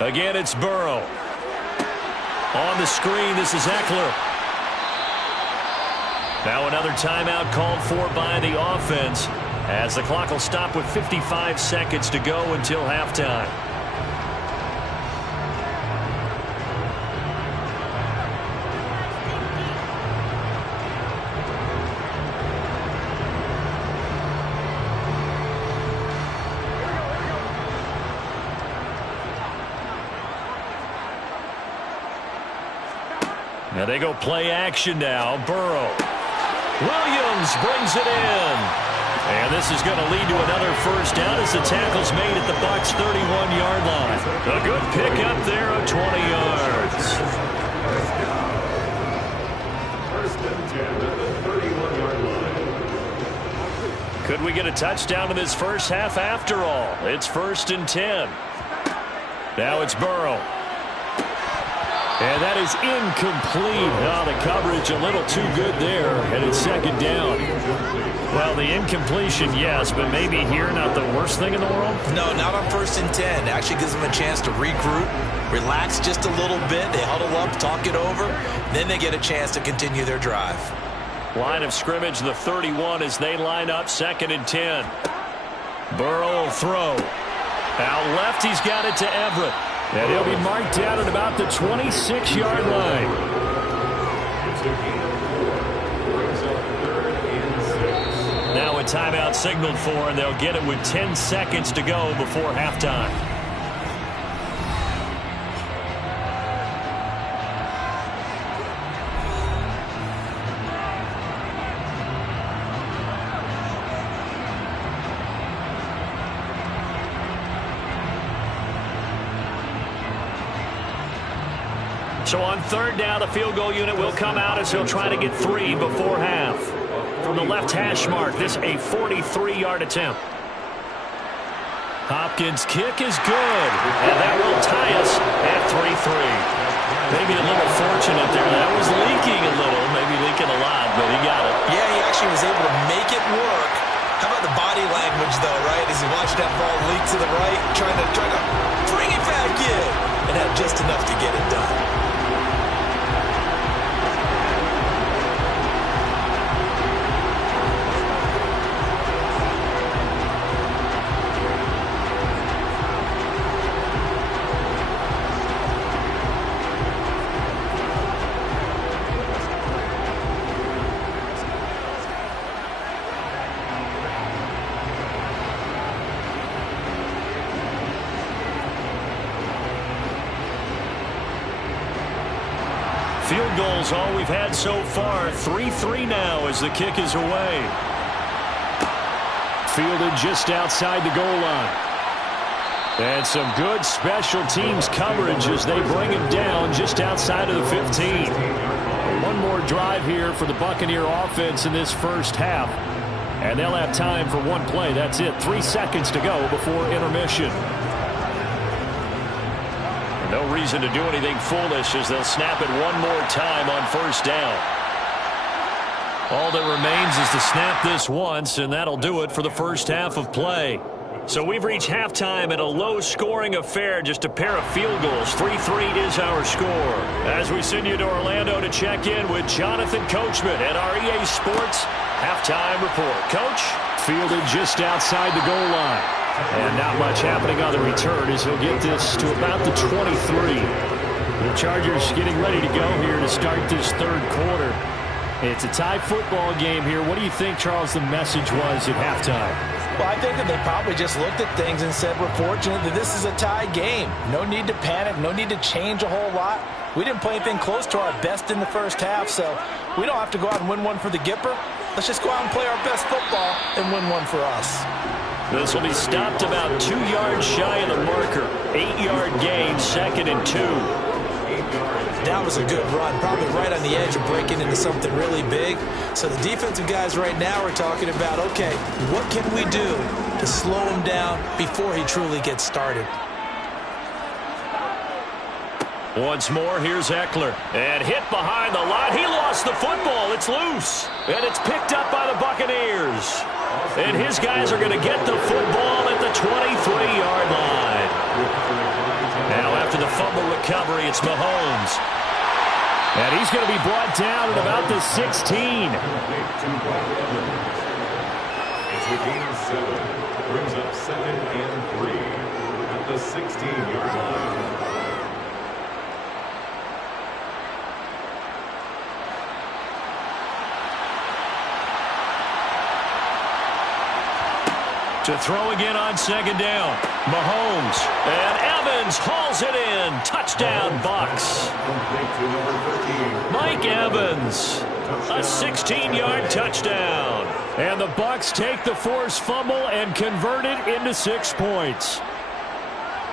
Again, it's Burrow. On the screen, this is Eckler. Now another timeout called for by the offense as the clock will stop with 55 seconds to go until halftime. Now they go play action now. Burrow. Williams brings it in. And this is going to lead to another 1st down as the tackle's made at the Bucs' 31-yard line. A good pickup there of 20 yards. 1st and 10 at the 31-yard line. Could we get a touchdown in this first half after all? It's 1st and 10. Now it's Burrow. And that is incomplete. Oh, the coverage a little too good there, and it's 2nd down. Well, the incompletion, yes, but maybe here not the worst thing in the world? No, not on 1st and 10. It actually gives them a chance to regroup, relax just a little bit. They huddle up, talk it over. Then they get a chance to continue their drive. Line of scrimmage, the 31 as they line up 2nd and 10. Burrow will throw. Out left, he's got it to Everett. And he'll be marked down at about the 26-yard line. Now a timeout signaled for, and they'll get it with 10 seconds to go before halftime. So on 3rd down, the field goal unit will come out as he'll try to get 3 before half. From the left hash mark, this a 43-yard attempt. Hopkins' kick is good, and that will tie us at 3-3. Maybe a little fortunate there. That was leaking a little, maybe leaking a lot, but he got it. Yeah, he actually was able to make it work. How about the body language, though, right? As he watched that ball leak to the right, trying to bring it back in, and had just enough to get it done. Field goals all we've had so far. 3-3 now as the kick is away. Fielded just outside the goal line. And some good special teams coverage as they bring him down just outside of the 15. One more drive here for the Buccaneer offense in this first half. And they'll have time for one play. That's it. 3 seconds to go before intermission. No reason to do anything foolish as they'll snap it one more time on first down. All that remains is to snap this once, and that'll do it for the first half of play. So we've reached halftime in a low-scoring affair, just a pair of field goals. 3-3 is our score. As we send you to Orlando to check in with Jonathan Coachman at our EA Sports Halftime Report. Coach? Fielded just outside the goal line. And not much happening on the return as he'll get this to about the 23. The Chargers getting ready to go here to start this third quarter. It's a tie football game here. What do you think, Charles, the message was at halftime? Well, I think that they probably just looked at things and said, we're fortunate that this is a tie game. No need to panic. No need to change a whole lot. We didn't play anything close to our best in the first half, so we don't have to go out and win one for the Gipper. Let's just go out and play our best football and win one for us. This will be stopped about 2 yards shy of the marker. 8-yard gain, 2nd and 2. That was a good run, probably right on the edge of breaking into something really big. So the defensive guys right now are talking about, okay, what can we do to slow him down before he truly gets started? Once more, here's Eckler. And hit behind the line. He lost the football. It's loose. And it's picked up by the Buccaneers. And his guys are going to get the football at the 23-yard line. Now after the fumble recovery, it's Mahomes. And he's going to be brought down at about the 16. It's a gain of 7. Brings up 2nd and 3 at the 16-yard line. To throw again on 2nd down. Mahomes. And Evans hauls it in. Touchdown, Bucs. Mike Evans. A 16-yard touchdown. And the Bucs take the forced fumble and convert it into 6 points.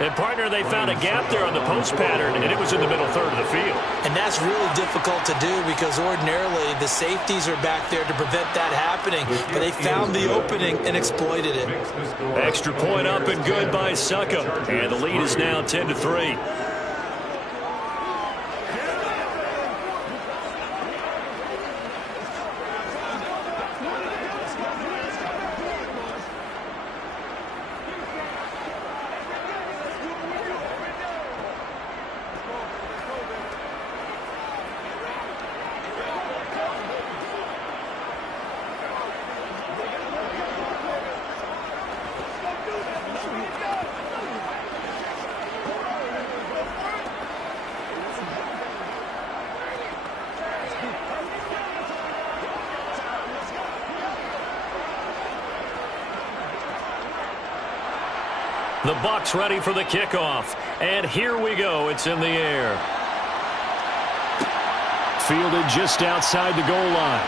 And, partner, they found a gap there on the post pattern, and it was in the middle third of the field. And that's really difficult to do because ordinarily the safeties are back there to prevent that happening. But they found the opening and exploited it. Extra point up and good by Succop. And the lead is now 10-3. The Bucs ready for the kickoff. And here we go. It's in the air. Fielded just outside the goal line.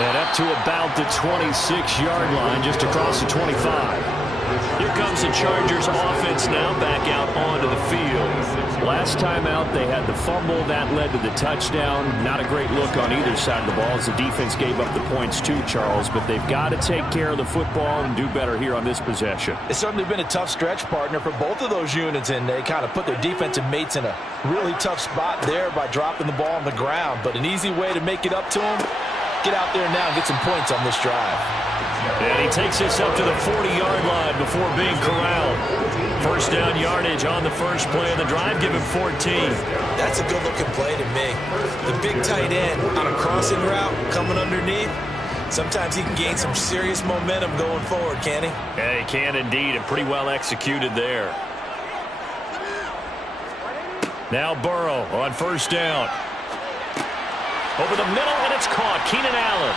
And up to about the 26-yard line, just across the 25. Here comes the Chargers offense now back out onto the field. Last time out, they had the fumble. That led to the touchdown. Not a great look on either side of the ball as the defense gave up the points too, Charles. But they've got to take care of the football and do better here on this possession. It's certainly been a tough stretch, partner, for both of those units, and they kind of put their defensive mates in a really tough spot there by dropping the ball on the ground. But an easy way to make it up to them, get out there now and get some points on this drive. And he takes this up to the 40-yard line before being corralled. First down yardage on the first play of the drive. Give him 14. That's a good-looking play to me. The big tight end on a crossing route coming underneath. Sometimes he can gain some serious momentum going forward, can he? Yeah, he can indeed, and pretty well executed there. Now Burrow on first down. Over the middle, and it's caught. Keenan Allen.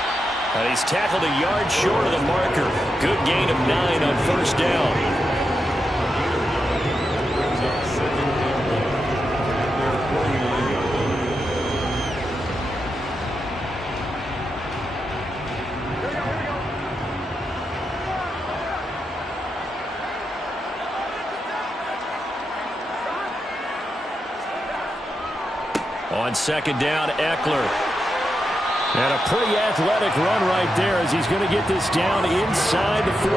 And he's tackled a yard short of the marker. Good gain of 9 on first down. On second down, Eckler. And a pretty athletic run right there as he's going to get this down inside the 40.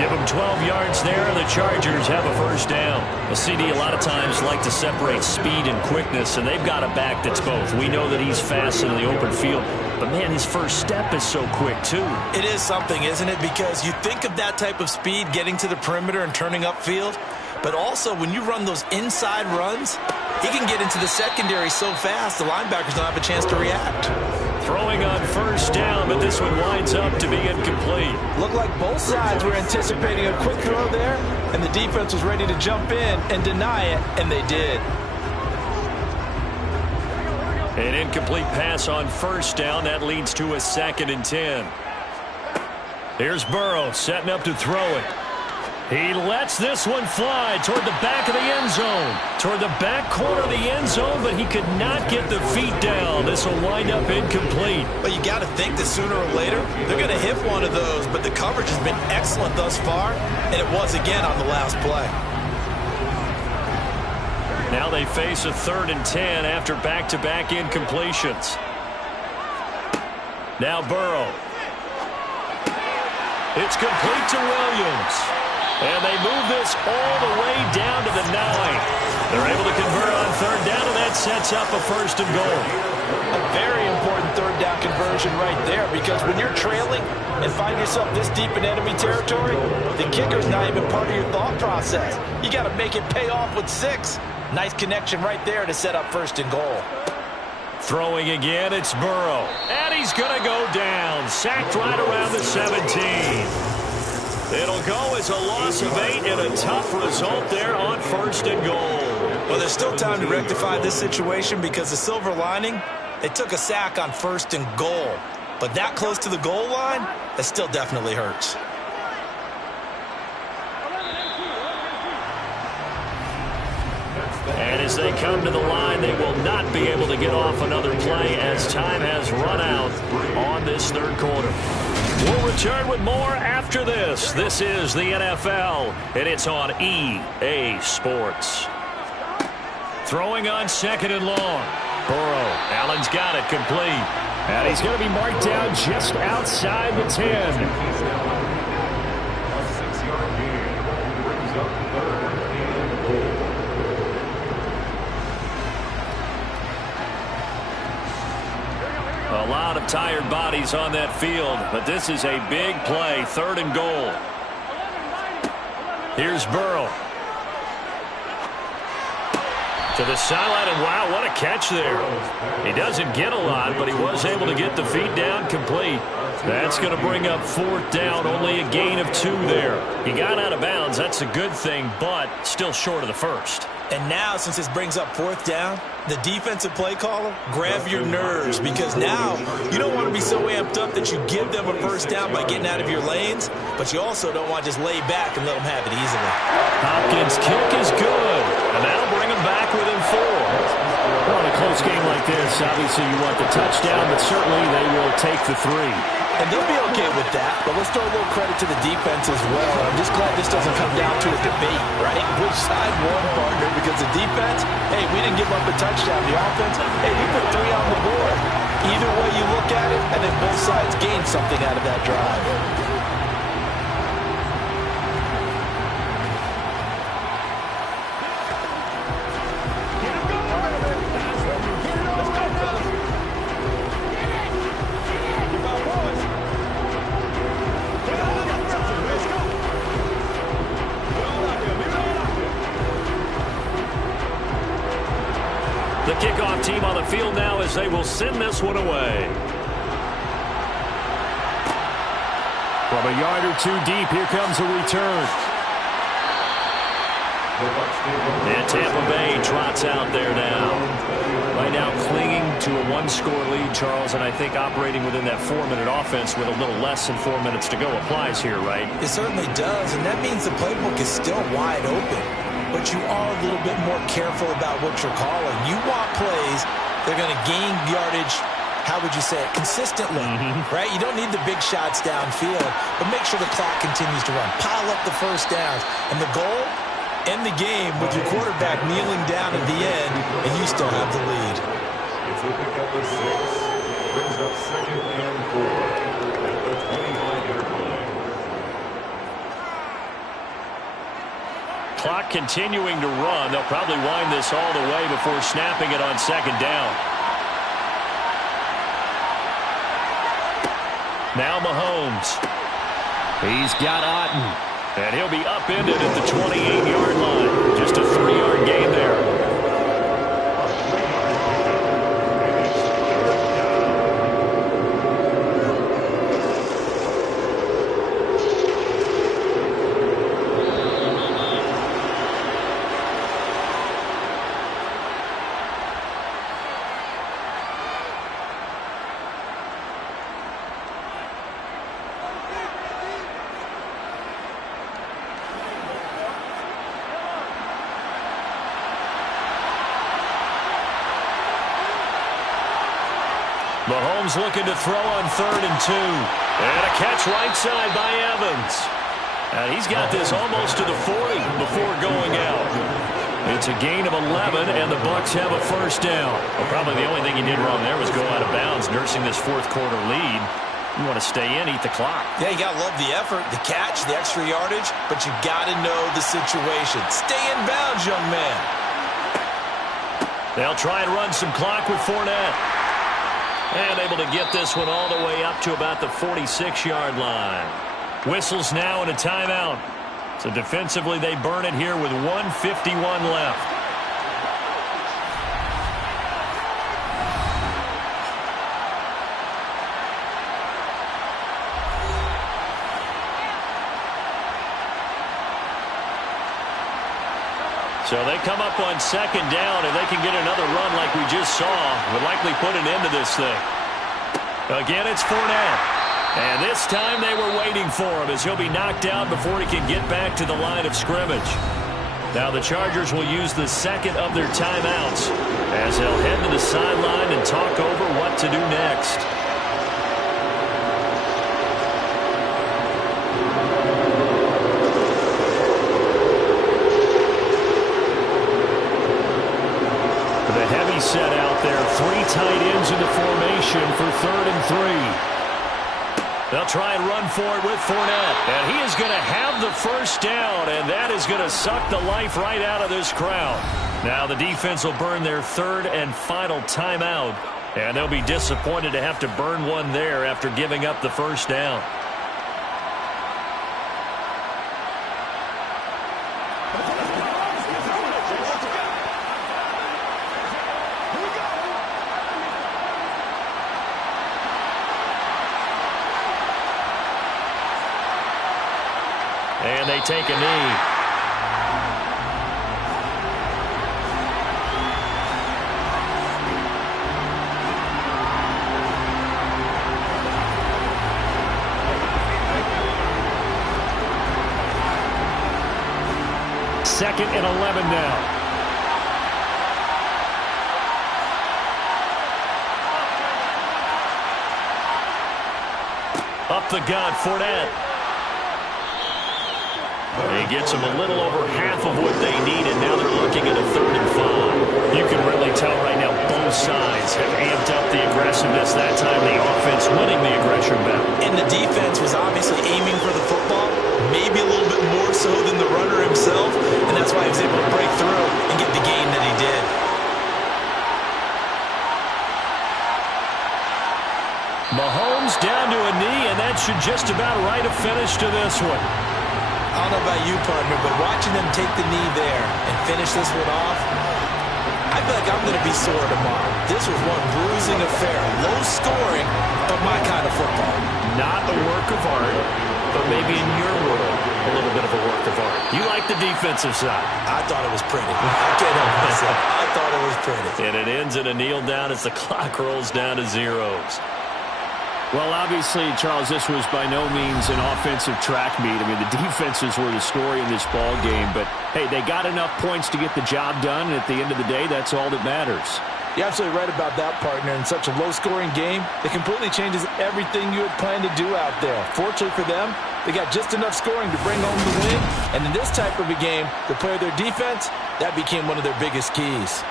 Give him 12 yards there, and the Chargers have a first down. A CD a lot of times like to separate speed and quickness, and they've got a back that's both. We know that he's fast in the open field, but, man, his first step is so quick, too. It is something, isn't it? Because you think of that type of speed getting to the perimeter and turning upfield, but also when you run those inside runs, he can get into the secondary so fast the linebackers don't have a chance to react. Throwing on first down, but this one winds up to be incomplete. Looked like both sides were anticipating a quick throw there, and the defense was ready to jump in and deny it, and they did. An incomplete pass on first down. That leads to a 2nd and 10. Here's Burrow setting up to throw it. He lets this one fly toward the back of the end zone. Toward the back corner of the end zone, but he could not get the feet down. This will wind up incomplete. But you got to think that sooner or later, they're going to hit one of those. But the coverage has been excellent thus far, and it was again on the last play. Now they face a 3rd and 10 after back-to-back incompletions. Now Burrow. It's complete to Williams. And they move this all the way down to the 9. They're able to convert on 3rd down, and that sets up a 1st and goal. A very important 3rd down conversion right there, because when you're trailing and find yourself this deep in enemy territory, the kicker's not even part of your thought process. You got to make it pay off with 6. Nice connection right there to set up 1st and goal. Throwing again, it's Burrow. And he's going to go down. Sacked right around the 17. It'll go as a loss of 8 and a tough result there on 1st and goal. Well, there's still time to rectify this situation because the silver lining, they took a sack on 1st and goal. But that close to the goal line, that still definitely hurts. And as they come to the line, they will not be able to get off another play as time has run out on this 3rd quarter. We'll return with more after this. This is the NFL, and it's on EA Sports. Throwing on 2nd and long. Burrow. Allen's got it complete. And he's going to be marked down just outside the 10. A 6-yard gain brings up 3rd and goal. A lot of tired bodies on that field, but this is a big play, 3rd and goal. Here's Burrow. To the sideline, and wow, what a catch there. He doesn't get a lot, but he was able to get the feet down complete. That's going to bring up 4th down, only a gain of 2 there. He got out of bounds, that's a good thing, but still short of the 1st. And now, since this brings up 4th down, the defensive play caller, grab your nerves, because now you don't want to be so amped up that you give them a 1st down by getting out of your lanes, but you also don't want to just lay back and let them have it easily. Hopkins' kick is good, and that'll bring them back within 4. Well, in a close game like this, obviously you want the touchdown, but certainly they will take the 3. And they'll be okay with that. But let's throw a little credit to the defense as well. I'm just glad this doesn't come down to a debate, right? Which side won, partner? Because the defense, hey, we didn't give up a touchdown. The offense, hey, we put 3 on the board. Either way you look at it, I think both sides gained something out of that drive. The kickoff team on the field now as they will send this one away. From a yard or two deep, here comes a return. And Tampa Bay trots out there now. Right now clinging to a 1-score lead, Charles, and I think operating within that 4-minute offense with a little less than 4 minutes to go applies here, right? It certainly does, and that means the playbook is still wide open. But you are a little bit more careful about what you're calling. You want plays that are going to gain yardage, how would you say it, consistently, right? You don't need the big shots downfield, but make sure the clock continues to run. Pile up the first downs. And the goal, end the game with your quarterback kneeling down at the end, and you still have the lead. It's a pickup of 6. Brings up 2nd and 4 at the 25-yard line. Clock continuing to run. They'll probably wind this all the way before snapping it on 2nd down. Now Mahomes. He's got Otten. And he'll be upended at the 28-yard line. Just a 3-yard gain there. Mahomes looking to throw on 3rd and 2. And a catch right side by Evans. And he's got this almost to the 40 before going out. It's a gain of 11, and the Bucs have a 1st down. Well, probably the only thing he did wrong there was go out of bounds, nursing this 4th quarter lead. You want to stay in, eat the clock. Yeah, you got to love the effort, the catch, the extra yardage, but you got to know the situation. Stay in bounds, young man. They'll try and run some clock with Fournette. And able to get this one all the way up to about the 46-yard line. Whistles now and a timeout. So defensively, they burn it here with 1:51 left. So they come up on 2nd down, and they can get another run like we just saw. Would likely put an end to this thing. Again, it's Fournette. And this time they were waiting for him as he'll be knocked out before he can get back to the line of scrimmage. Now the Chargers will use the 2nd of their timeouts as they'll head to the sideline and talk over what to do next. The heavy set out there. 3 tight ends in the formation for 3rd and 3. They'll try and run for it with Fournette. And he is going to have the 1st down, and that is going to suck the life right out of this crowd. Now the defense will burn their 3rd and final timeout, and they'll be disappointed to have to burn one there after giving up the 1st down. And they take a knee. Second and 11 now. up the gut. Fournette. He gets them a little over half of what they need, and now they're looking at a 3rd and 5. You can really tell right now both sides have amped up the aggressiveness. That time the offense winning the aggression battle. And the defense was obviously aiming for the football, maybe a little bit more so than the runner himself, and that's why he was able to break through and get the gain that he did. Mahomes down to a knee, and that should just about write a finish to this one. I don't know about you, partner, but watching them take the knee there and finish this one off, I feel like I'm going to be sore tomorrow. This was one bruising affair. Low scoring, but my kind of football. Not a work of art, but maybe in your world, a little bit of a work of art. You like the defensive side. I thought it was pretty. I can't help myself. I thought it was pretty. And it ends in a kneel down as the clock rolls down to zeros. Well, obviously, Charles, this was by no means an offensive track meet. I mean, the defenses were the story in this ball game. But, hey, they got enough points to get the job done. And at the end of the day, that's all that matters. You're absolutely right about that, partner. In such a low-scoring game, it completely changes everything you had planned to do out there. Fortunately for them, they got just enough scoring to bring home the win. And in this type of a game, to play their defense, that became one of their biggest keys.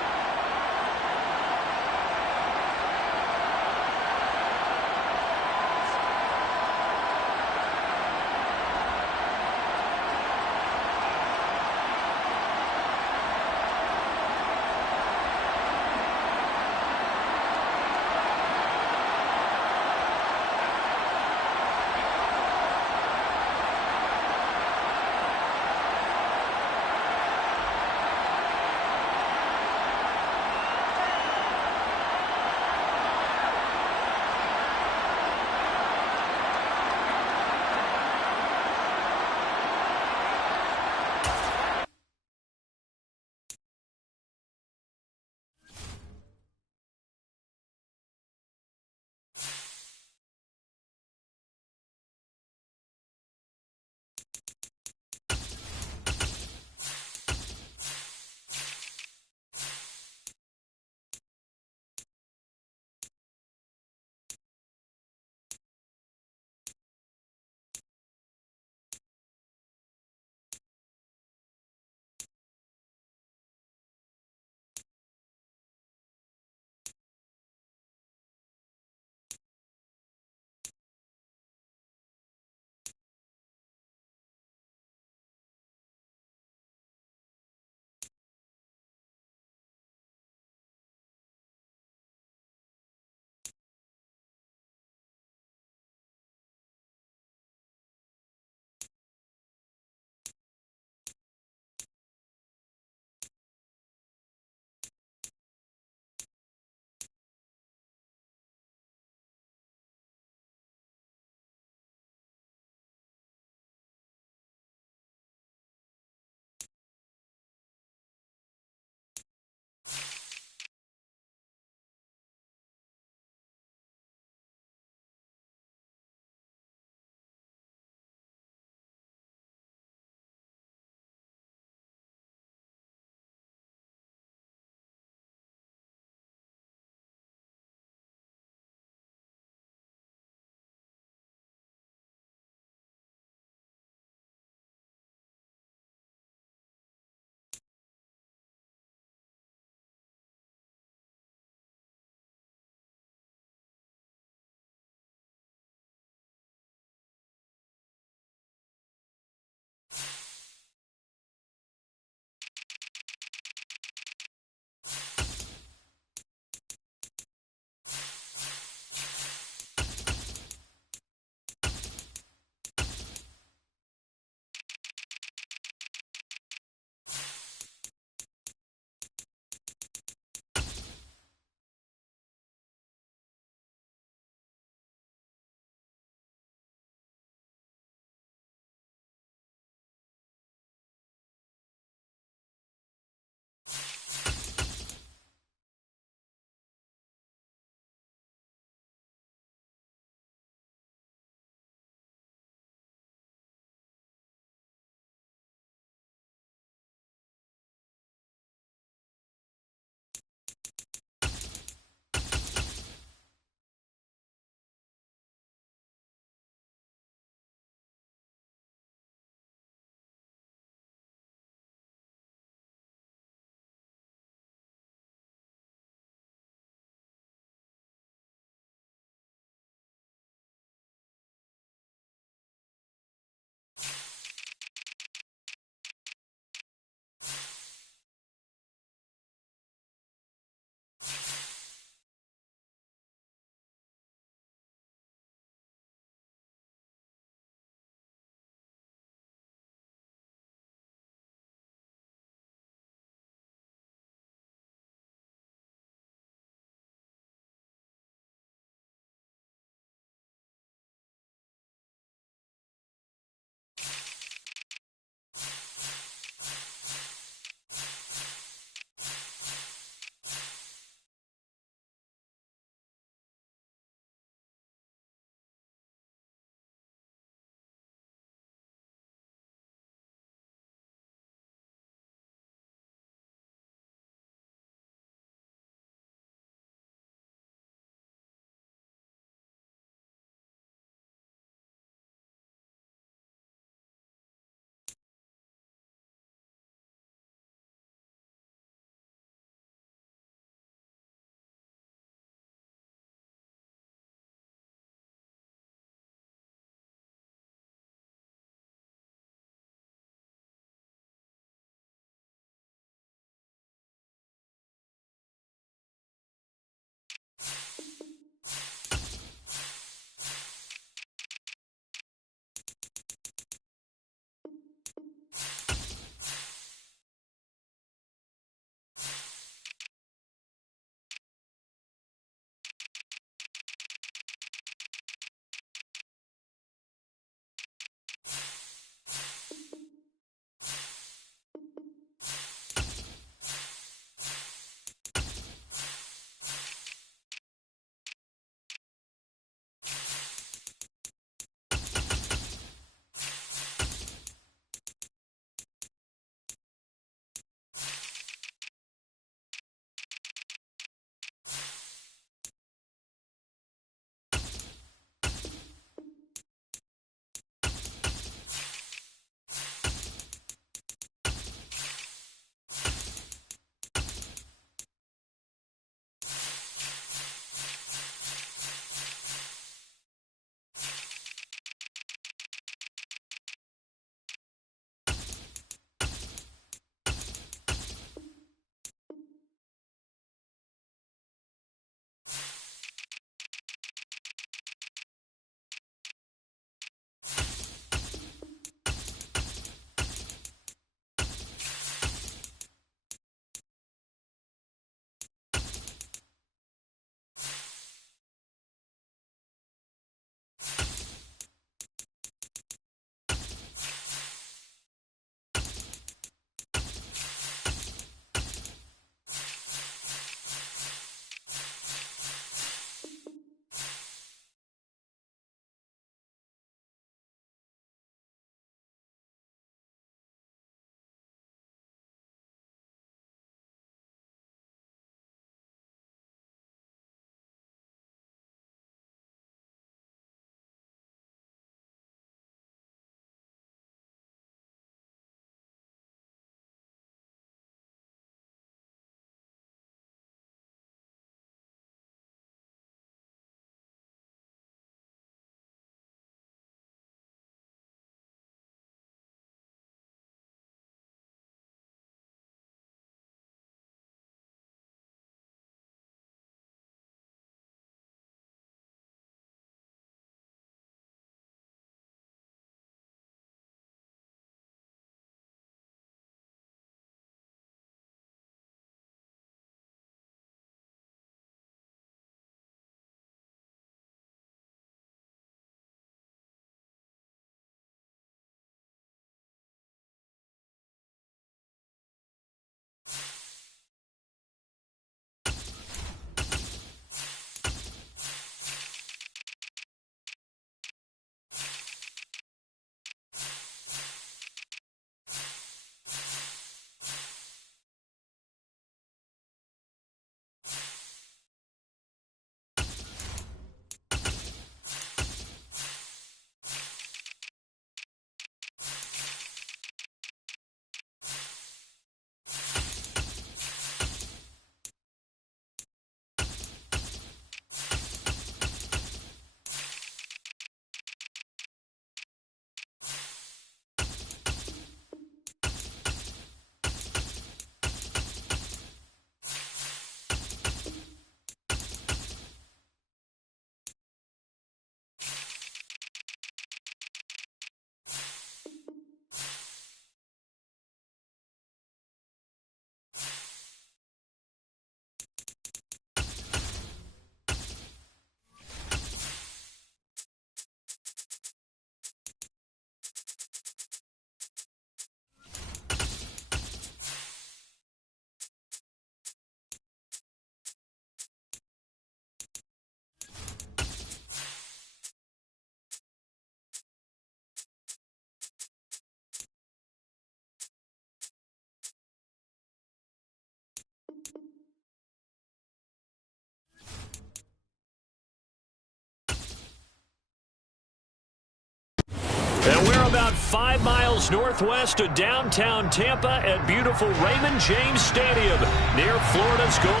about 5 miles northwest of downtown Tampa at beautiful Raymond James Stadium near Florida's goal.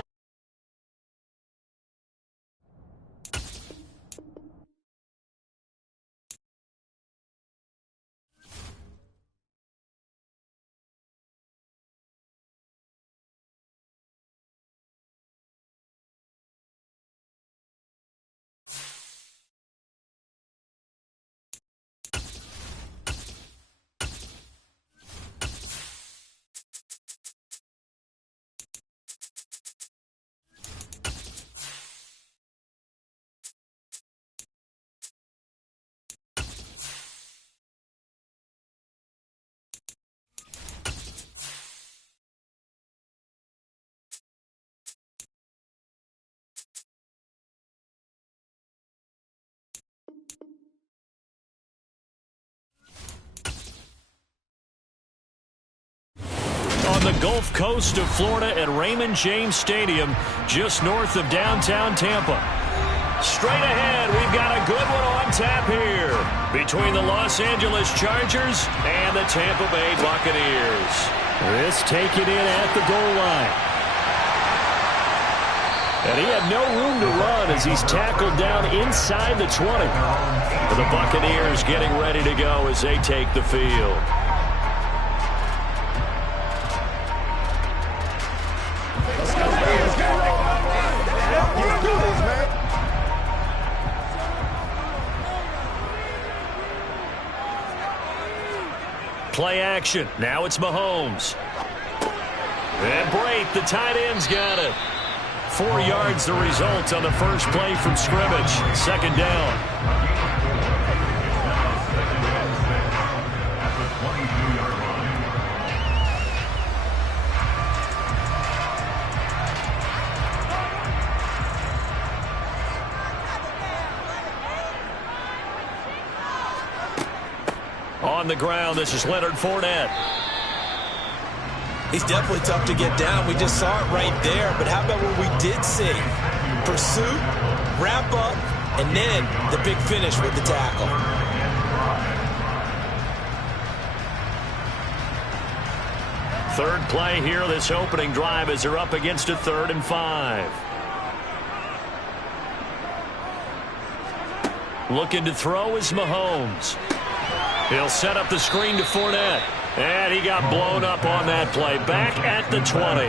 On the Gulf Coast of Florida at Raymond James Stadium, just north of downtown Tampa. Straight ahead, we've got a good one on tap here between the Los Angeles Chargers and the Tampa Bay Buccaneers. This taken in at the goal line. And he had no room to run as he's tackled down inside the 20. The Buccaneers getting ready to go as they take the field. Play action. Now it's Mahomes. And Brate, the tight end's got it. 4 yards the result on the first play from scrimmage. Second down. On the ground, this is Leonard Fournette. He's definitely tough to get down. We just saw it right there. But how about what we did see? Pursuit, wrap up, and then the big finish with the tackle. Third play here, this opening drive as they're up against a 3rd and 5. Looking to throw is Mahomes. He'll set up the screen to Fournette. And he got blown up on that play. Back at the 20.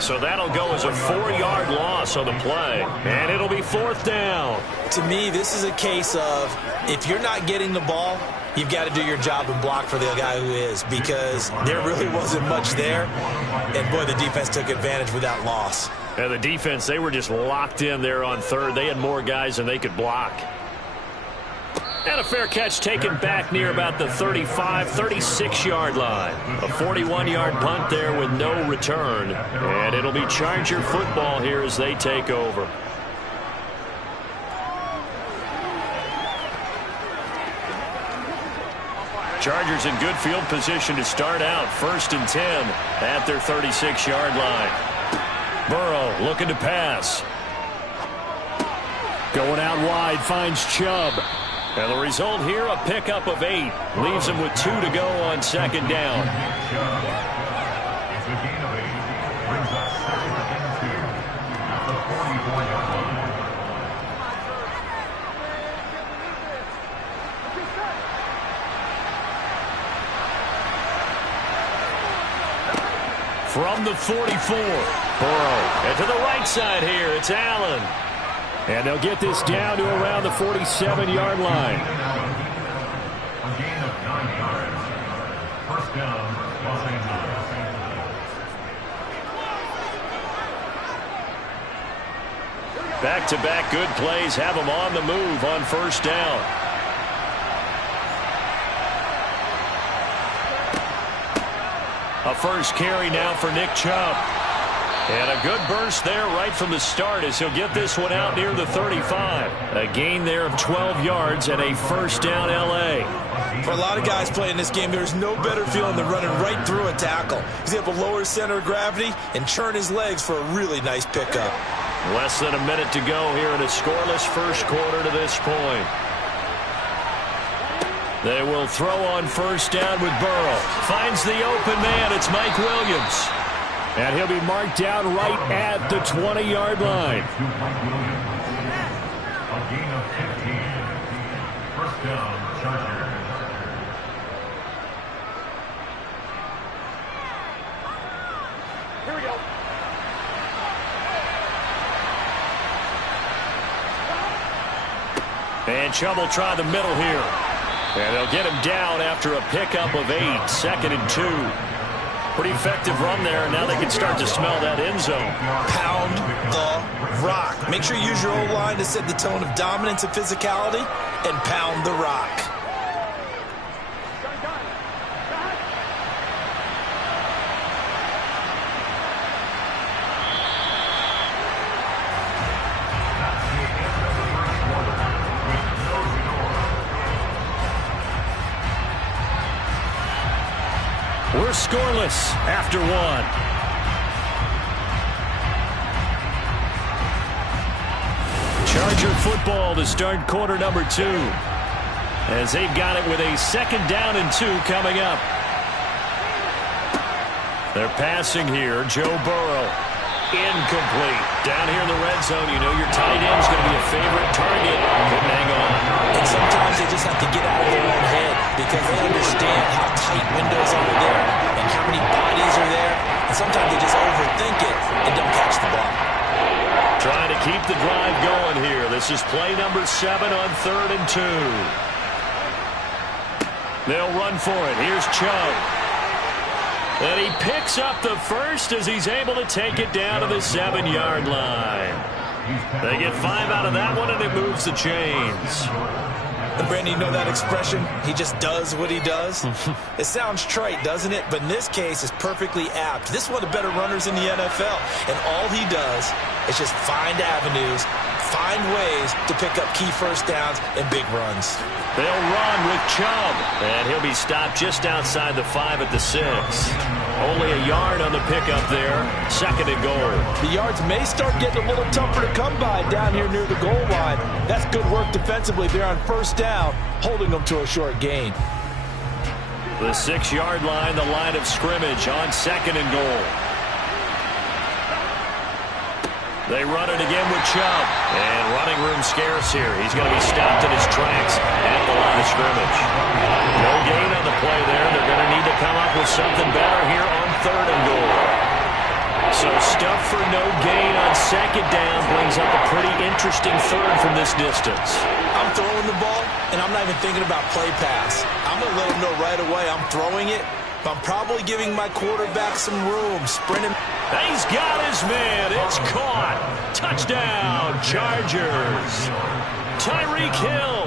So that'll go as a 4-yard loss on the play. And it'll be 4th down. To me, this is a case of if you're not getting the ball, you've got to do your job and block for the guy who is, because there really wasn't much there. And, boy, the defense took advantage with that loss. And the defense, they were just locked in there on 3rd. They had more guys than they could block. And a fair catch taken back near about the 35, 36-yard line. A 41-yard punt there with no return. And it'll be Charger football here as they take over. Chargers in good field position to start out. 1st and 10 at their 36-yard line. Burrow looking to pass. Going out wide, finds Chubb. And the result here, a pickup of 8. Leaves him with 2 to go on 2nd down. From the 44, Burrow. And to the right side here, it's Allen. And they'll get this down to around the 47-yard line. A gain of 9 yards. 1st down, Los Angeles. Back-to-back good plays have them on the move on 1st down. A first carry now for Nick Chubb. And a good burst there right from the start as he'll get this one out near the 35. A gain there of 12 yards and a 1st down L.A. For a lot of guys playing this game, there's no better feeling than running right through a tackle. He's able to lower his center of gravity and churn his legs for a really nice pickup. Less than a minute to go here in a scoreless first quarter to this point. They will throw on first down with Burrow. Finds the open man. It's Mike Williams. And he'll be marked down right at the 20-yard line. A gain of 15. First down, Chargers. Here we go. And Chubb will try the middle here. And they'll get him down after a pickup of 8, 2nd and 2. Pretty effective run there. Now they can start to smell that end zone. Pound the rock. Make sure you use your O-line to set the tone of dominance and physicality, and pound the rock. We're scoreless after 1. Charger football to start quarter number 2. As they've got it with a 2nd down and 2 coming up. They're passing here. Joe Burrow. Incomplete. Down here in the red zone, you know your tight end's going to be a favorite target. Couldn't hang on. And sometimes they just have to get out of their own head because they understand how tight windows are there and how many bodies are there. And sometimes they just overthink it and don't catch the ball. Trying to keep the drive going here. This is play number 7 on 3rd and 2. They'll run for it. Here's Chubb. And he picks up the first as he's able to take it down to the 7-yard line. They get 5 out of that one, and it moves the chains. And Brandon, you know that expression? He just does what he does? It sounds trite, doesn't it? But in this case, it's perfectly apt. This is one of the better runners in the NFL. And all he does is just find avenues, find ways to pick up key first downs and big runs. They'll run with Chubb, and he'll be stopped just outside the 5 at the 6. Only a yard on the pickup there. 2nd and goal. The yards may start getting a little tougher to come by down here near the goal line. That's good work defensively there on first down, holding them to a short gain. The 6-yard line, the line of scrimmage on 2nd and goal. They run it again with Chubb. And running room scarce here. He's going to be stopped in his tracks at the line of scrimmage. No gain on the play there. They're going to need to come up with something better here on 3rd and goal. So stuff for no gain on 2nd down brings up a pretty interesting 3rd from this distance. I'm throwing the ball, and I'm not even thinking about play pass. I'm going to let him know right away I'm throwing it, but I'm probably giving my quarterback some room, sprinting. He's got his man. It's caught. Touchdown, Chargers. Tyreek Hill,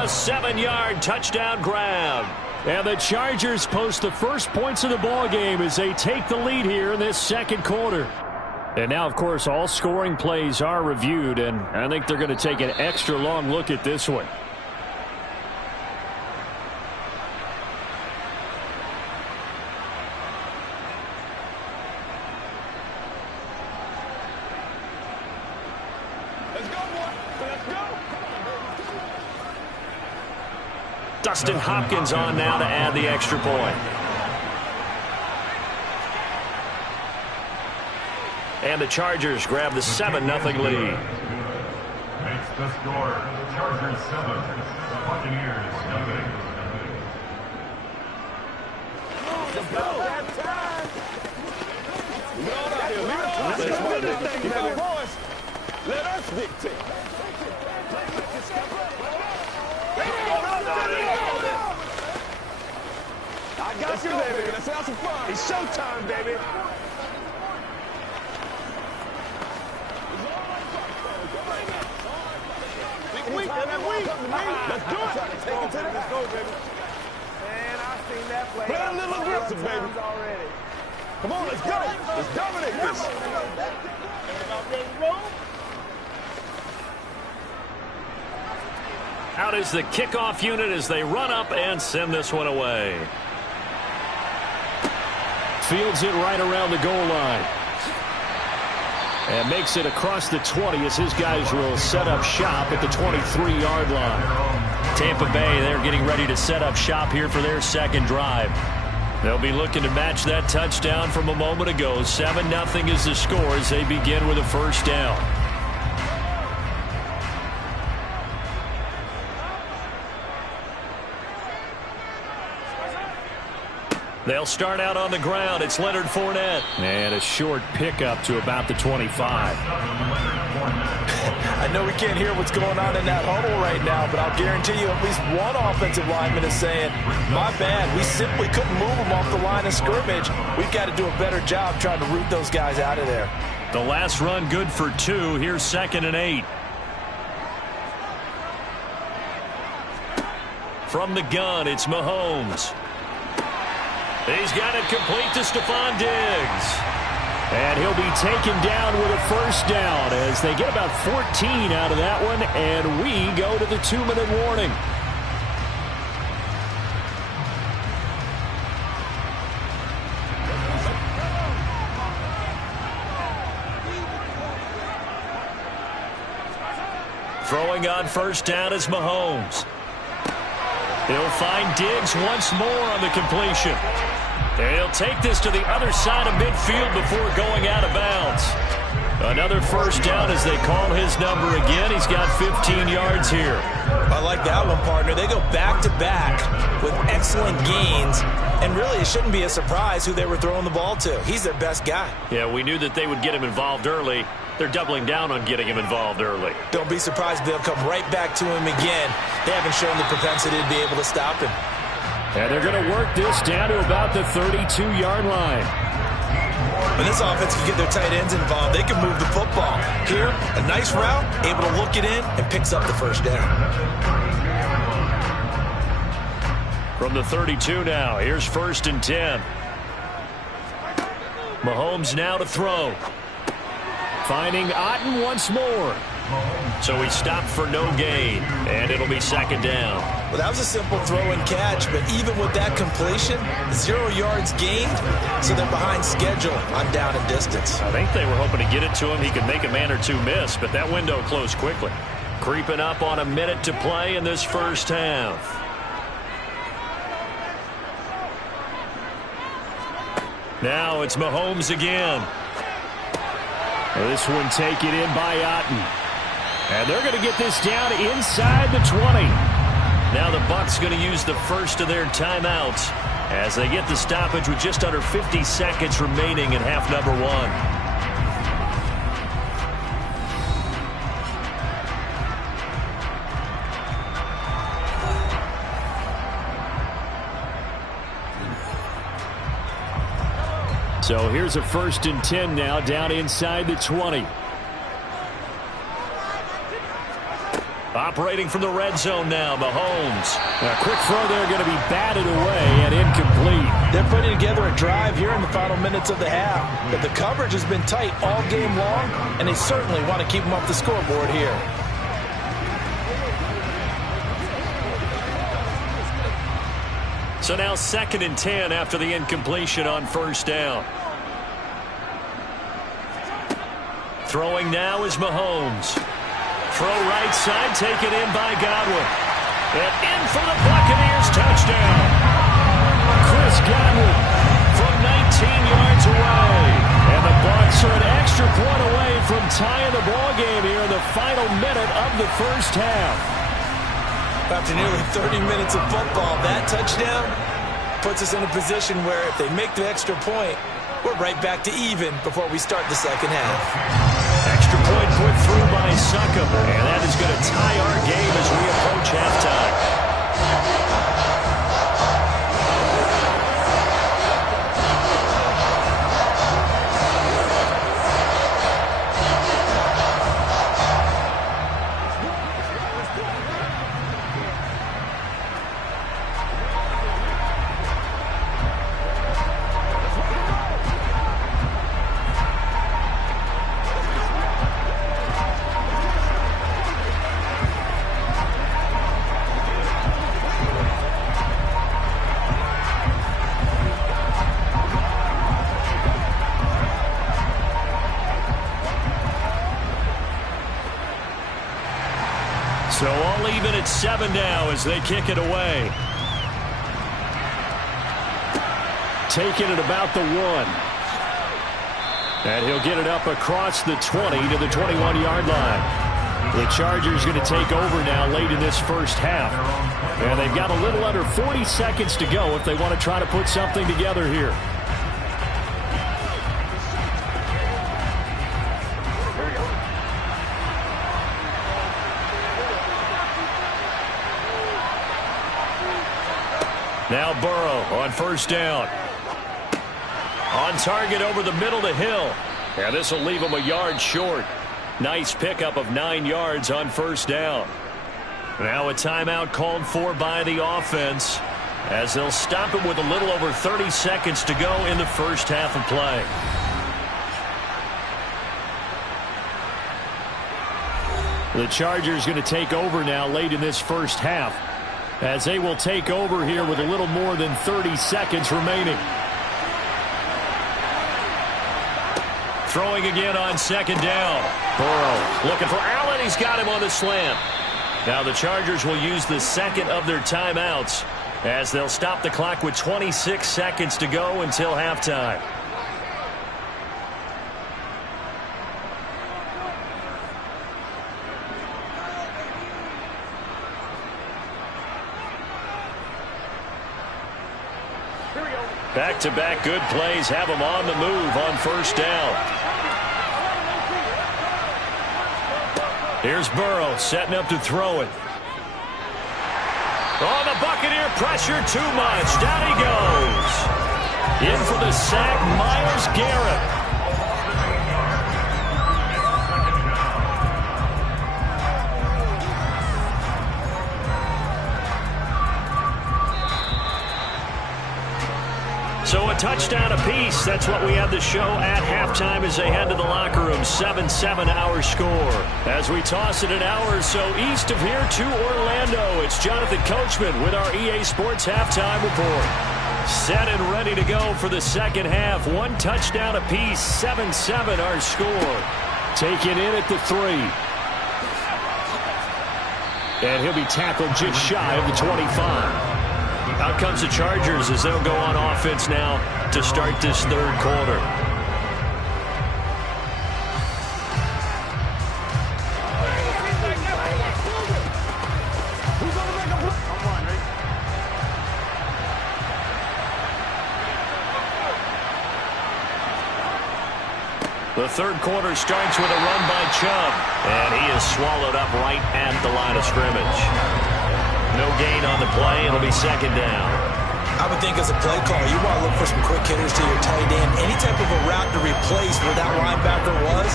a 7-yard touchdown grab. And the Chargers post the first points of the ball game as they take the lead here in this 2nd quarter. And now, of course, all scoring plays are reviewed, and I think they're going to take an extra long look at this one. Dustin Hopkins on now to add the extra point. And the Chargers grab the 7-0 lead. Makes the score. Chargers 7, Buccaneers 0. Let's go. Let us dictate. I got you, baby. Let's have some fun. It's showtime, baby. Let's do it. Take it to the Let's go, baby. Man, I've seen that play. Play a little aggressive, baby. Already. Come on, let's go. Let's dominate this. Out is the kickoff unit as they run up and send this one away. Fields it right around the goal line. And makes it across the 20 as his guys will set up shop at the 23-yard line. Tampa Bay, they're getting ready to set up shop here for their second drive. They'll be looking to match that touchdown from a moment ago. 7-0 is the score as they begin with a first down. They'll start out on the ground. It's Leonard Fournette. And a short pickup to about the 25. I know we can't hear what's going on in that huddle right now, but I'll guarantee you at least one offensive lineman is saying, my bad, we simply couldn't move them off the line of scrimmage. We've got to do a better job trying to root those guys out of there. The last run good for 2. Here's 2nd and 8. From the gun, it's Mahomes. He's got it complete to Stephon Diggs. And he'll be taken down with a first down as they get about 14 out of that one, and we go to the 2-minute warning. Throwing on first down is Mahomes. He'll find Diggs once more on the completion. And he'll take this to the other side of midfield before going out of bounds. Another first down as they call his number again. He's got 15 yards here. I like that one, partner. They go back-to-back with excellent gains. And really, it shouldn't be a surprise who they were throwing the ball to. He's their best guy. Yeah, we knew that they would get him involved early. They're doubling down on getting him involved early. Don't be surprised if they'll come right back to him again. They haven't shown the propensity to be able to stop him. And they're going to work this down to about the 32-yard line. When this offense can get their tight ends involved, they can move the football. Here, a nice route, able to look it in, and picks up the first down. From the 32 now, here's 1st and 10. Mahomes now to throw. Finding Otten once more. So he stopped for no gain, and it'll be 2nd down. Well, that was a simple throw and catch, but even with that completion, 0 yards gained, so they're behind schedule on down and distance. I think they were hoping to get it to him. He could make a man or two miss, but that window closed quickly. Creeping up on a minute to play in this first half. Now it's Mahomes again. This one taken in by Otten. And they're going to get this down inside the 20. Now the Bucs going to use the first of their timeouts as they get the stoppage with just under 50 seconds remaining in half number 1. So here's a 1st and 10 now down inside the 20. Operating from the red zone now, Mahomes. A quick throw there going to be batted away and incomplete. They're putting together a drive here in the final minutes of the half. But the coverage has been tight all game long, and they certainly want to keep them off the scoreboard here. So now 2nd and 10 after the incompletion on first down. Throwing now is Mahomes. Throw right side, taken in by Godwin. And in for the Buccaneers touchdown. Chris Godwin from 19 yards away. And the Bucs are an extra point away from tying the ball game here in the final minute of the first half. After nearly 30 minutes of football, that touchdown puts us in a position where if they make the extra point, we're right back to even before we start the second half. Extra point put through by Succop, and that is going to tie our game as we approach halftime. So all even at 7 now as they kick it away. Taking it about the 1. And he'll get it up across the 20 to the 21-yard line. The Chargers going to take over now late in this first half. And they've got a little under 40 seconds to go if they want to try to put something together here. Now Burrow on first down. On target over the middle to Hill. And this will leave him a yard short. Nice pickup of 9 yards on first down. Now a timeout called for by the offense as they'll stop it with a little over 30 seconds to go in the first half of play. The Chargers going to take over now late in this first half as they will take over here with a little more than 30 seconds remaining. Throwing again on second down. Burrow looking for Allen. He's got him on the slant. Now the Chargers will use the second of their timeouts as they'll stop the clock with 26 seconds to go until halftime. Back-to-back good plays have them on the move on first down. Here's Burrow setting up to throw it. Oh, the Buccaneer pressure too much. Down he goes. In for the sack, Myles Garrett. So a touchdown apiece. That's what we have the show at halftime as they head to the locker room. 7-7 our score. As we toss it an hour or so east of here to Orlando, it's Jonathan Coachman with our EA Sports Halftime Report. Set and ready to go for the second half. 1 touchdown apiece. 7-7 our score. Taken in at the 3. And he'll be tackled just shy of the 25. Out comes the Chargers as they'll go on offense now to start this third quarter. The third quarter starts with a run by Chubb, and he is swallowed up right at the line of scrimmage. No gain on the play. It'll be second down. I would think as a play caller, you want to look for some quick hitters to your tight end. Any type of a route to replace where that linebacker was.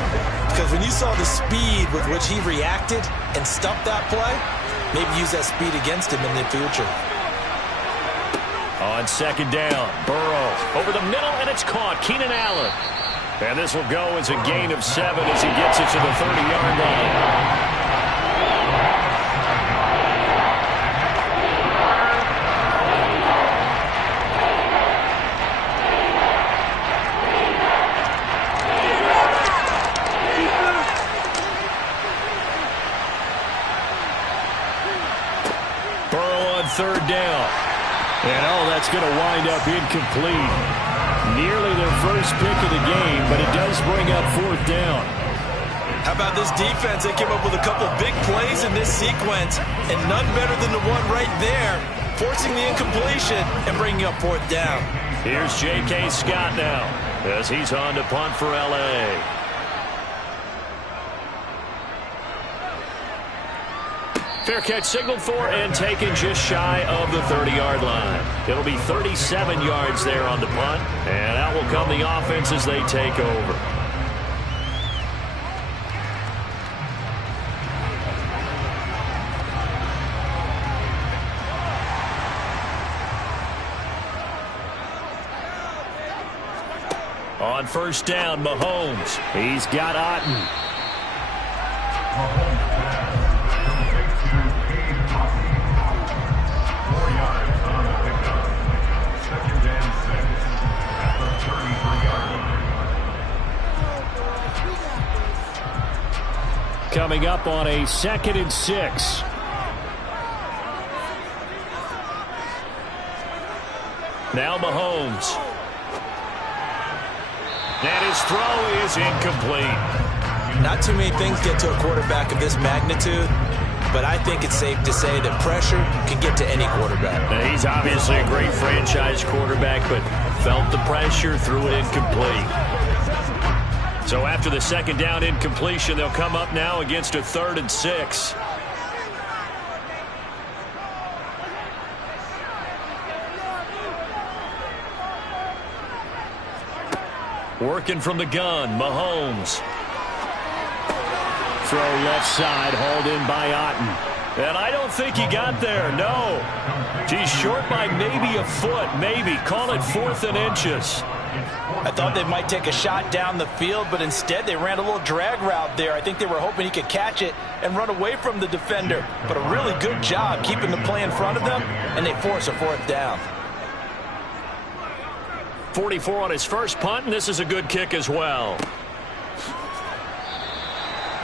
Because when you saw the speed with which he reacted and stuffed that play, maybe use that speed against him in the future. On second down, Burrow over the middle, and it's caught. Keenan Allen. And this will go as a gain of 7 as he gets it to the 30-yard line. Third down. And that's going to wind up incomplete. Nearly their first pick of the game, but it does bring up fourth down. How about this defense? They came up with a couple big plays in this sequence, and none better than the one right there, forcing the incompletion and bringing up fourth down. Here's J.K. Scott now as he's on to punt for L.A. Fair catch signaled for and taken just shy of the 30-yard line. It'll be 37 yards there on the punt, and out will come the offense as they take over. On first down, Mahomes. He's got Otten. Coming up on a 2nd and 6. Now Mahomes. And his throw is incomplete. Not too many things get to a quarterback of this magnitude, but I think it's safe to say that pressure can get to any quarterback. Now, he's obviously a great franchise quarterback, but felt the pressure, threw it incomplete. So after the second down incompletion, they'll come up now against a 3rd and 6. Working from the gun, Mahomes. Throw left side, hauled in by Otten. And I don't think he got there, no. He's short by maybe a foot, maybe. Call it 4th and inches. I thought they might take a shot down the field, but instead they ran a little drag route there. I think they were hoping he could catch it and run away from the defender. But a really good job keeping the play in front of them, and they force a 4th down. 44 on his first punt, and this is a good kick as well.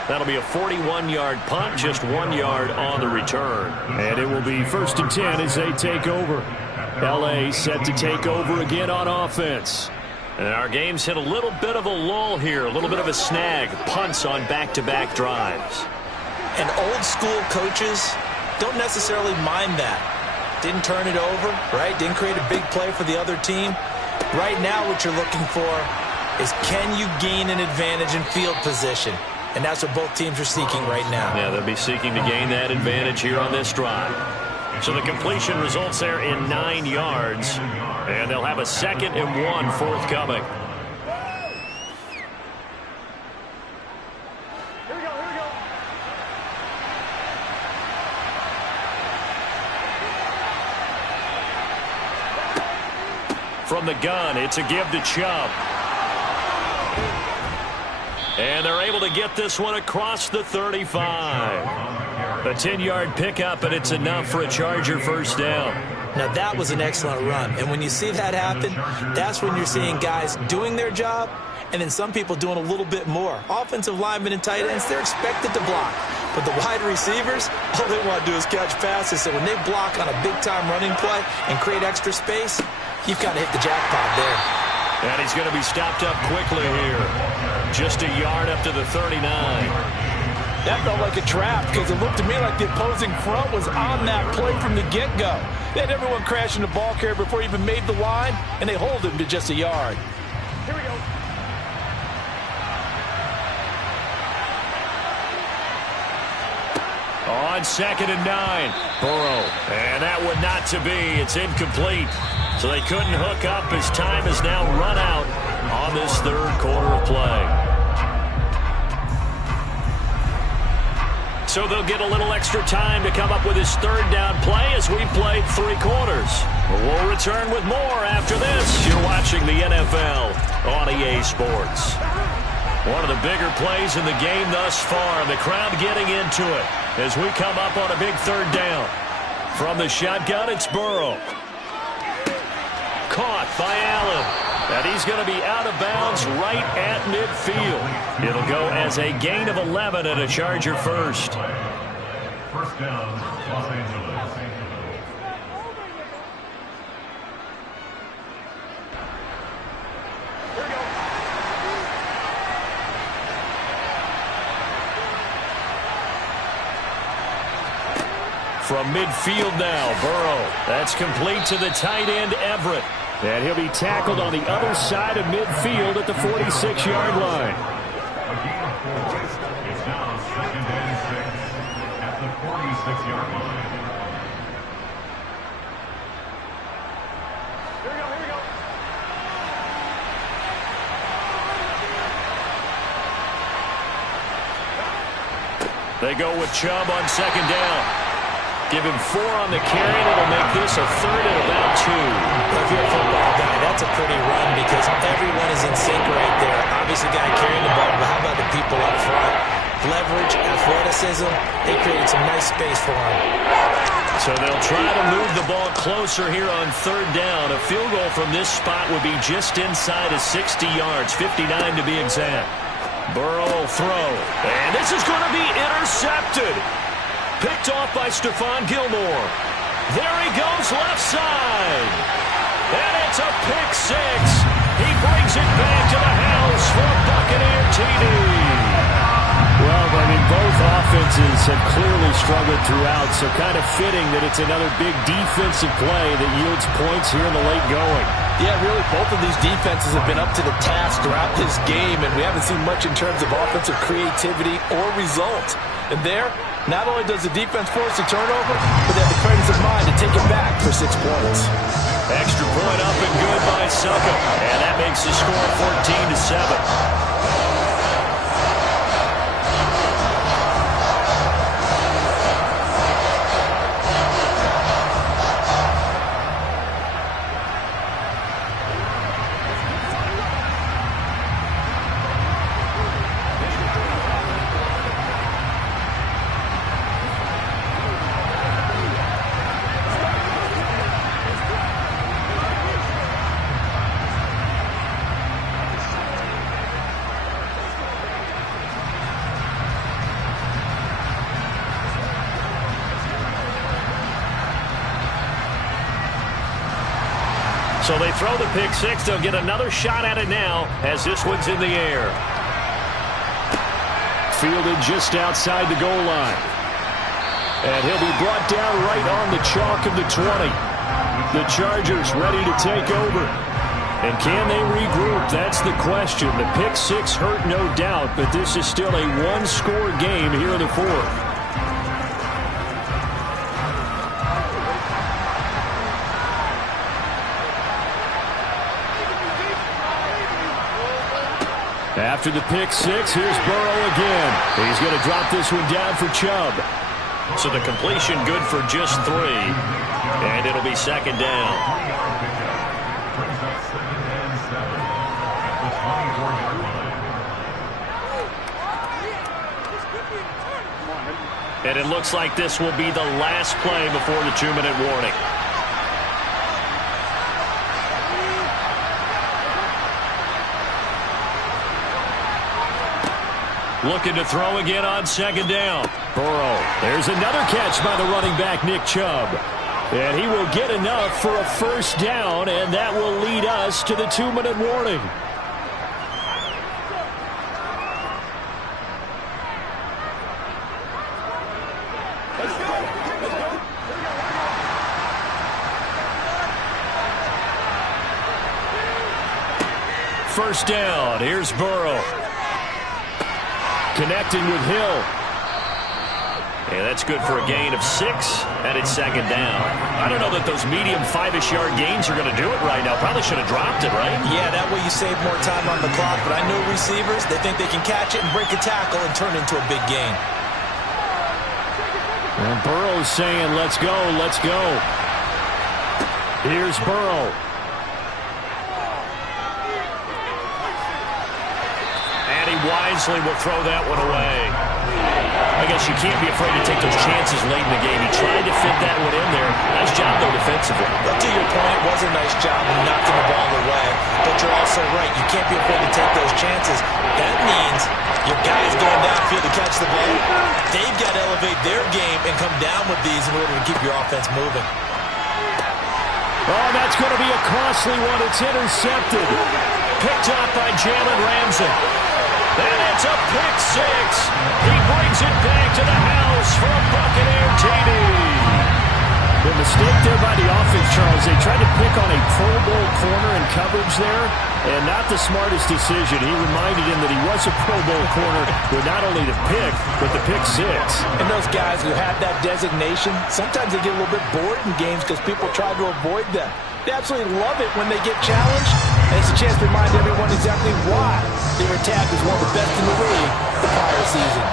That'll be a 41-yard punt, just 1 yard on the return. And it will be 1st and 10 as they take over. L.A. set to take over again on offense. And our game's hit a little bit of a lull here, a little bit of a snag. Punts on back-to-back drives. And old-school coaches don't necessarily mind that. Didn't turn it over, right? Didn't create a big play for the other team. Right now what you're looking for is, can you gain an advantage in field position? And that's what both teams are seeking right now. Yeah, they'll be seeking to gain that advantage here on this drive. So the completion results there in 9 yards. And they'll have a 2nd and 1 forthcoming. Here we go, here we go. From the gun, it's a give to Chubb. And they're able to get this one across the 35. A 10-yard pickup, and it's enough for a Charger first down. Now, that was an excellent run. And when you see that happen, that's when you're seeing guys doing their job and then some people doing a little bit more. Offensive linemen and tight ends, they're expected to block. But the wide receivers, all they want to do is catch passes. So when they block on a big-time running play and create extra space, you've got to hit the jackpot there. And he's going to be stopped up quickly here. Just a yard up to the 39. That felt like a trap because it looked to me like the opposing front was on that play from the get-go. They had everyone crashing the ball carrier before he even made the line, and they hold him to just a yard. Here we go. On 2nd and 9, Burrow. And that would not to be. It's incomplete. So they couldn't hook up as time has now run out on this 3rd quarter of play. So they'll get a little extra time to come up with his 3rd down play as we've played 3 quarters. We'll return with more after this. You're watching the NFL on EA Sports. One of the bigger plays in the game thus far. The crowd getting into it as we come up on a big 3rd down. From the shotgun, it's Burrow. Caught by Allen. And he's going to be out of bounds right at midfield. It'll go as a gain of 11 and a Charger first. First down, Los Angeles. From midfield now, Burrow. That's complete to the tight end, Everett. And he'll be tackled on the other side of midfield at the 46-yard line. A gain of 4. It's now 2nd and 6 at the 46-yard line. Here we go, here we go. They go with Chubb on 2nd down. Give him 4 on the carry, and it'll make this a 3rd and about 2. If you're a football guy, that's a pretty run because everyone is in sync right there. Obviously, guy carrying the ball, but how about the people up front? Leverage, athleticism, they created some nice space for him. So they'll try to move the ball closer here on 3rd down. A field goal from this spot would be just inside of 60 yards, 59 to be exact. Burrow will throw, and this is going to be intercepted. Picked off by Stephon Gilmore. There he goes left side. And it's a pick six. He brings it back to the house for a Buccaneer TD. Well, I mean, both offenses have clearly struggled throughout, so kind of fitting that it's another big defensive play that yields points here in the late going. Yeah, really, both of these defenses have been up to the task throughout this game, and we haven't seen much in terms of offensive creativity or results. And there, not only does the defense force a turnover, but they have the presence of mind to take it back for 6 points. Extra point up and good by Succop, and that makes the score 14-7. So they throw the pick six. They'll get another shot at it now as this one's in the air. Fielded just outside the goal line. And he'll be brought down right on the chalk of the 20. The Chargers ready to take over. And can they regroup? That's the question. The pick six hurt, no doubt, but this is still a one-score game here in the fourth. After the pick six, here's Burrow again. He's going to drop this one down for Chubb. So the completion good for just 3. And it'll be second down. And it looks like this will be the last play before the 2-minute warning. Looking to throw again on second down. Burrow. There's another catch by the running back, Nick Chubb. And he will get enough for a first down, and that will lead us to the 2-minute warning. First down. Here's Burrow. Connecting with Hill. Yeah, that's good for a gain of 6, and it's second down. I don't know that those medium 5-ish yard gains are going to do it right now. Probably should have dropped it, right? Yeah, that way you save more time on the clock, but I know receivers, they think they can catch it and break a tackle and turn it into a big gain. And Burrow's saying, let's go, let's go. Here's Burrow. Wisely will throw that one away. I guess you can't be afraid to take those chances late in the game. He tried to fit that one in there. Nice job, though, defensively. But to your point, it was a nice job in knocking the ball away. But you're also right. You can't be afraid to take those chances. That means your guys going downfield to catch the ball, they've got to elevate their game and come down with these in order to keep your offense moving. Oh, that's going to be a costly one. It's intercepted. Picked up by Jalen Ramsey. And it's a pick six. He brings it back to the house for a Buccaneer TD. The mistake there by the offense, Charles. They tried to pick on a Pro Bowl corner in coverage there, and not the smartest decision. He reminded him that he was a Pro Bowl corner with not only the pick, but the pick six. And those guys who have that designation, sometimes they get a little bit bored in games because people try to avoid them. They absolutely love it when they get challenged, and it's a chance to remind everyone exactly why their attack is one of the best in the league the prior season.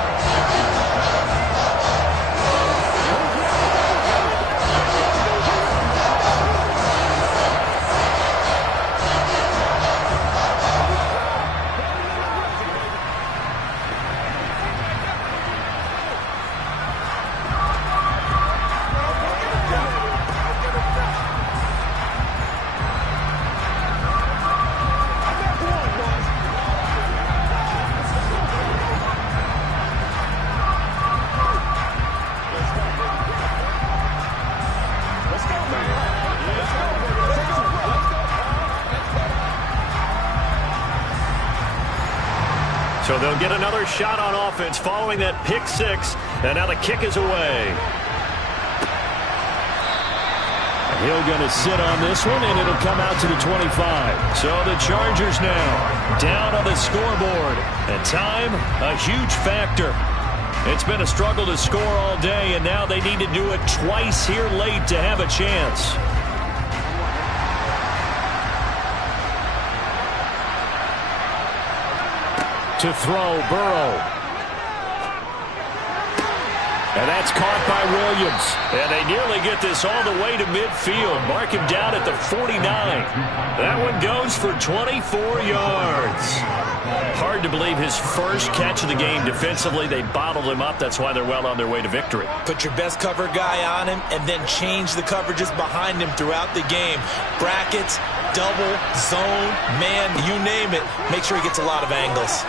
they'll get another shot on offense following that pick six, and now the kick is away. Hill going to sit on this one, and it'll come out to the 25. So the Chargers now down on the scoreboard. And time, a huge factor. It's been a struggle to score all day, and now they need to do it twice here late to have a chance. To throw, Burrow. And that's caught by Williams. And they nearly get this all the way to midfield. Mark him down at the 49. That one goes for 24 yards. Hard to believe his first catch of the game defensively. They bottled him up. That's why they're well on their way to victory. Put your best cover guy on him and then change the coverages behind him throughout the game. Brackets, double, zone, man, you name it. Make sure he gets a lot of angles.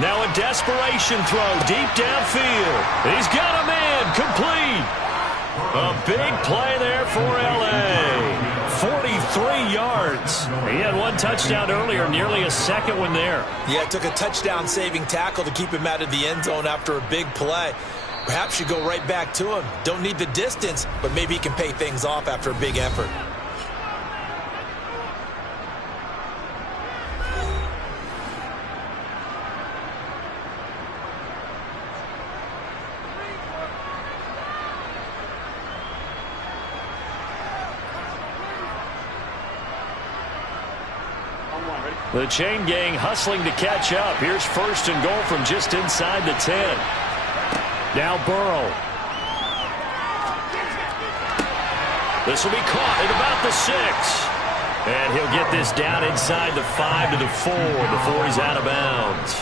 Now a desperation throw deep downfield. He's got a man complete. A big play there for L.A. 43 yards. He had one touchdown earlier, nearly a second one there. Yeah, it took a touchdown-saving tackle to keep him out of the end zone after a big play. Perhaps you go right back to him. Don't need the distance, but maybe he can pay things off after a big effort. The chain gang hustling to catch up. Here's first and goal from just inside the 10. Now Burrow. This will be caught at about the 6. And he'll get this down inside the 5 to the 4 before he's out of bounds.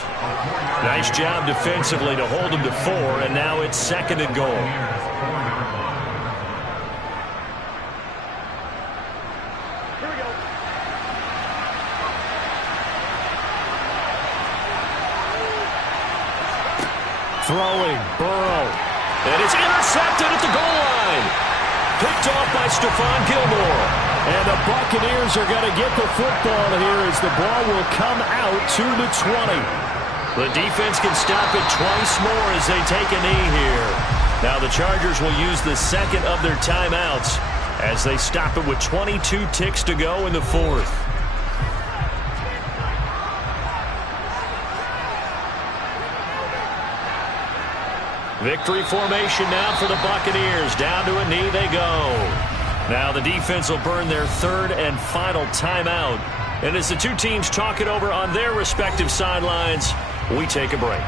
Nice job defensively to hold him to 4, and now it's second and goal. Throwing, Burrow. And it's intercepted at the goal line. Picked off by Stephon Gilmore. And the Buccaneers are going to get the football here as the ball will come out to the 20. The defense can stop it twice more as they take a knee here. Now the Chargers will use the second of their timeouts as they stop it with 22 ticks to go in the fourth. Victory formation now for the Buccaneers. Down to a knee they go. Now the defense will burn their third and final timeout. And as the two teams talk it over on their respective sidelines, we take a break.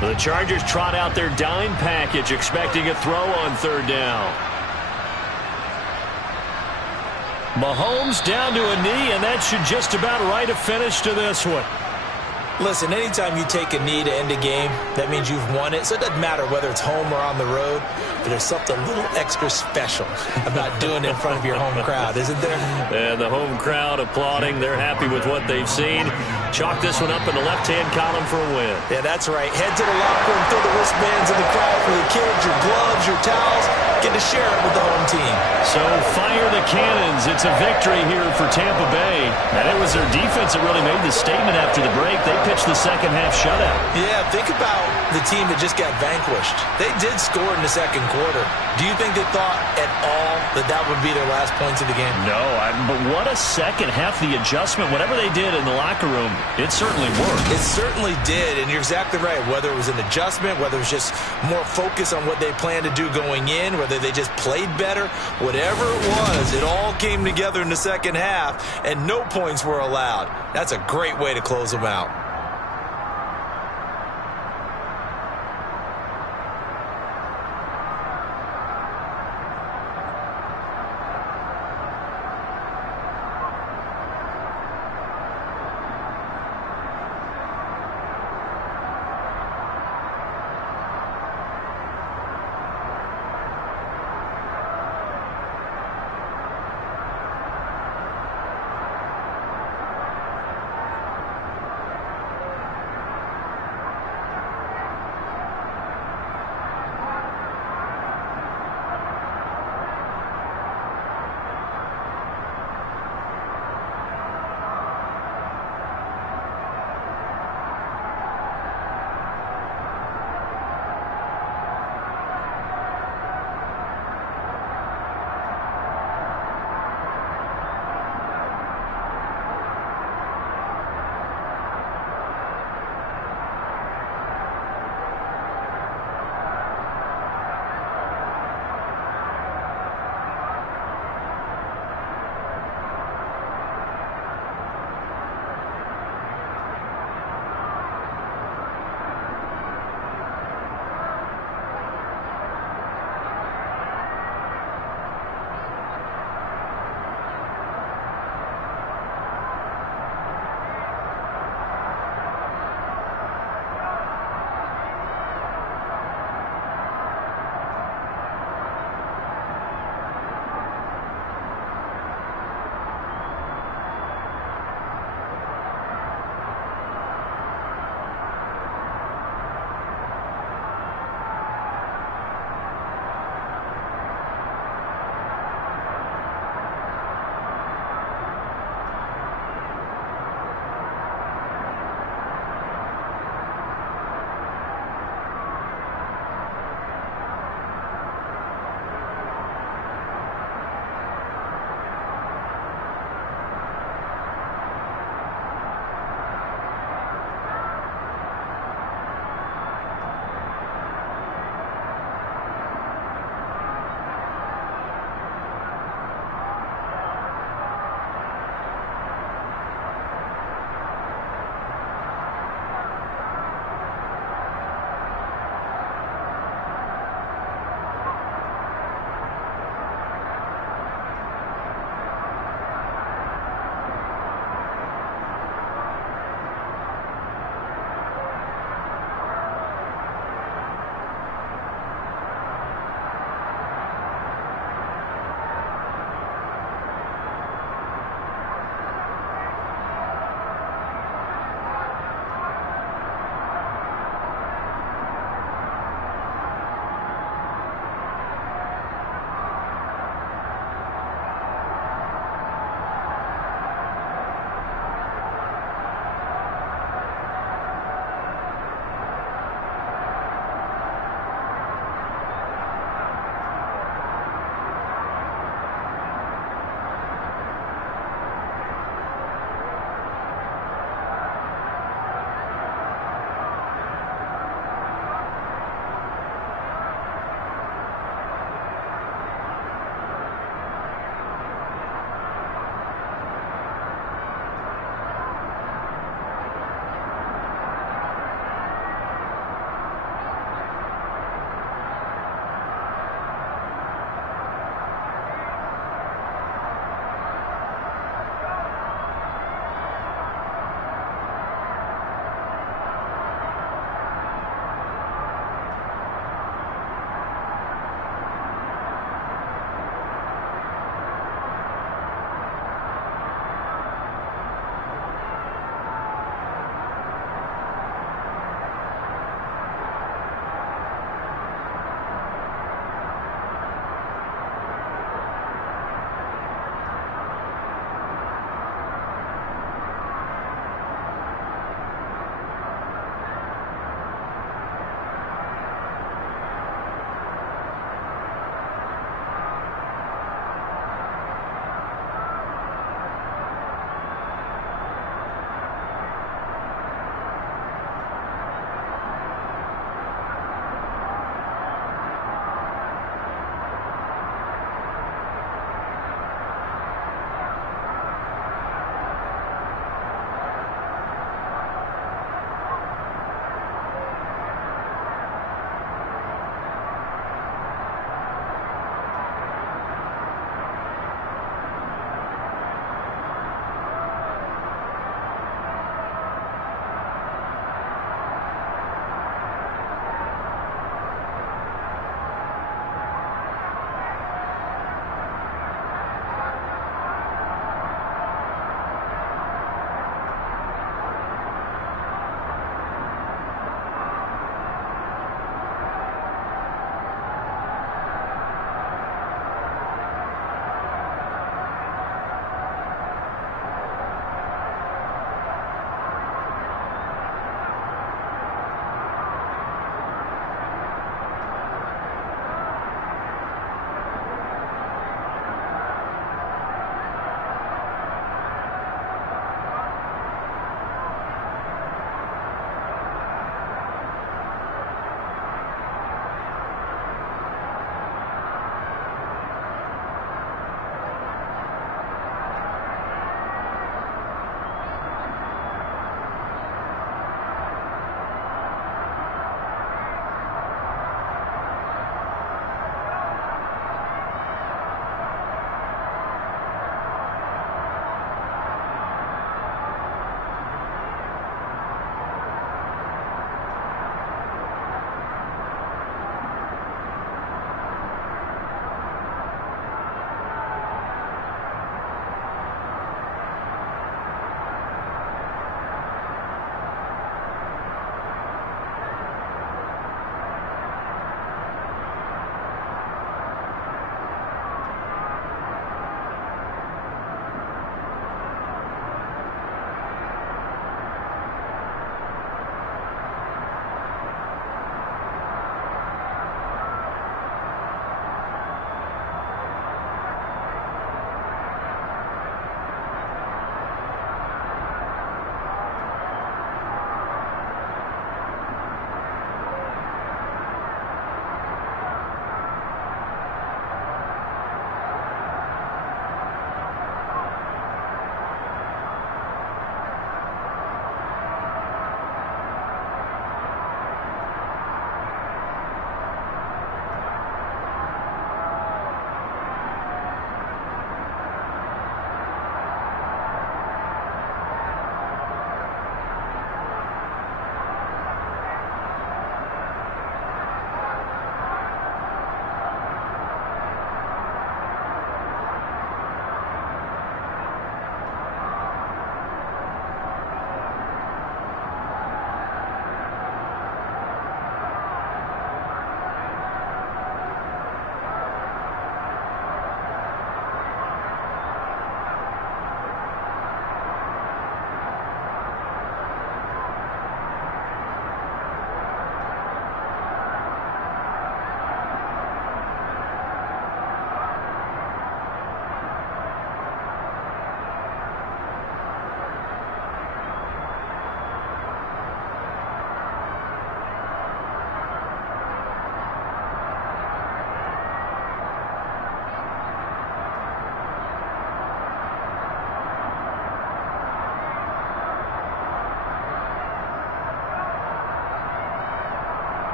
The Chargers trot out their dime package, expecting a throw on third down. Mahomes down to a knee, and that should just about write a finish to this one. Listen, anytime you take a knee to end a game, that means you've won it. So it doesn't matter whether it's home or on the road, but there's something a little extra special about doing it in front of your home crowd, isn't there? And the home crowd applauding. They're happy with what they've seen. Chalk this one up in the left-hand column for a win. Yeah, that's right. Head to the locker room, throw the wristbands in the crowd for the kids, your gloves, your towels. Get to share it with the home team. So fire the cannons. It's a victory here for Tampa Bay. And it was their defense that really made the statement after the break. They pitched the second half shutout. Yeah, think about the team that just got vanquished. They did score in the second quarter. Do you think they thought at all that that would be their last points of the game? No, but what a second half. The adjustment, whatever they did in the locker room, it certainly worked. It certainly did, and you're exactly right. Whether it was an adjustment, whether it was just more focus on what they planned to do going in, whether they just played better, whatever it was, it all came together in the second half, and no points were allowed. That's a great way to close them out.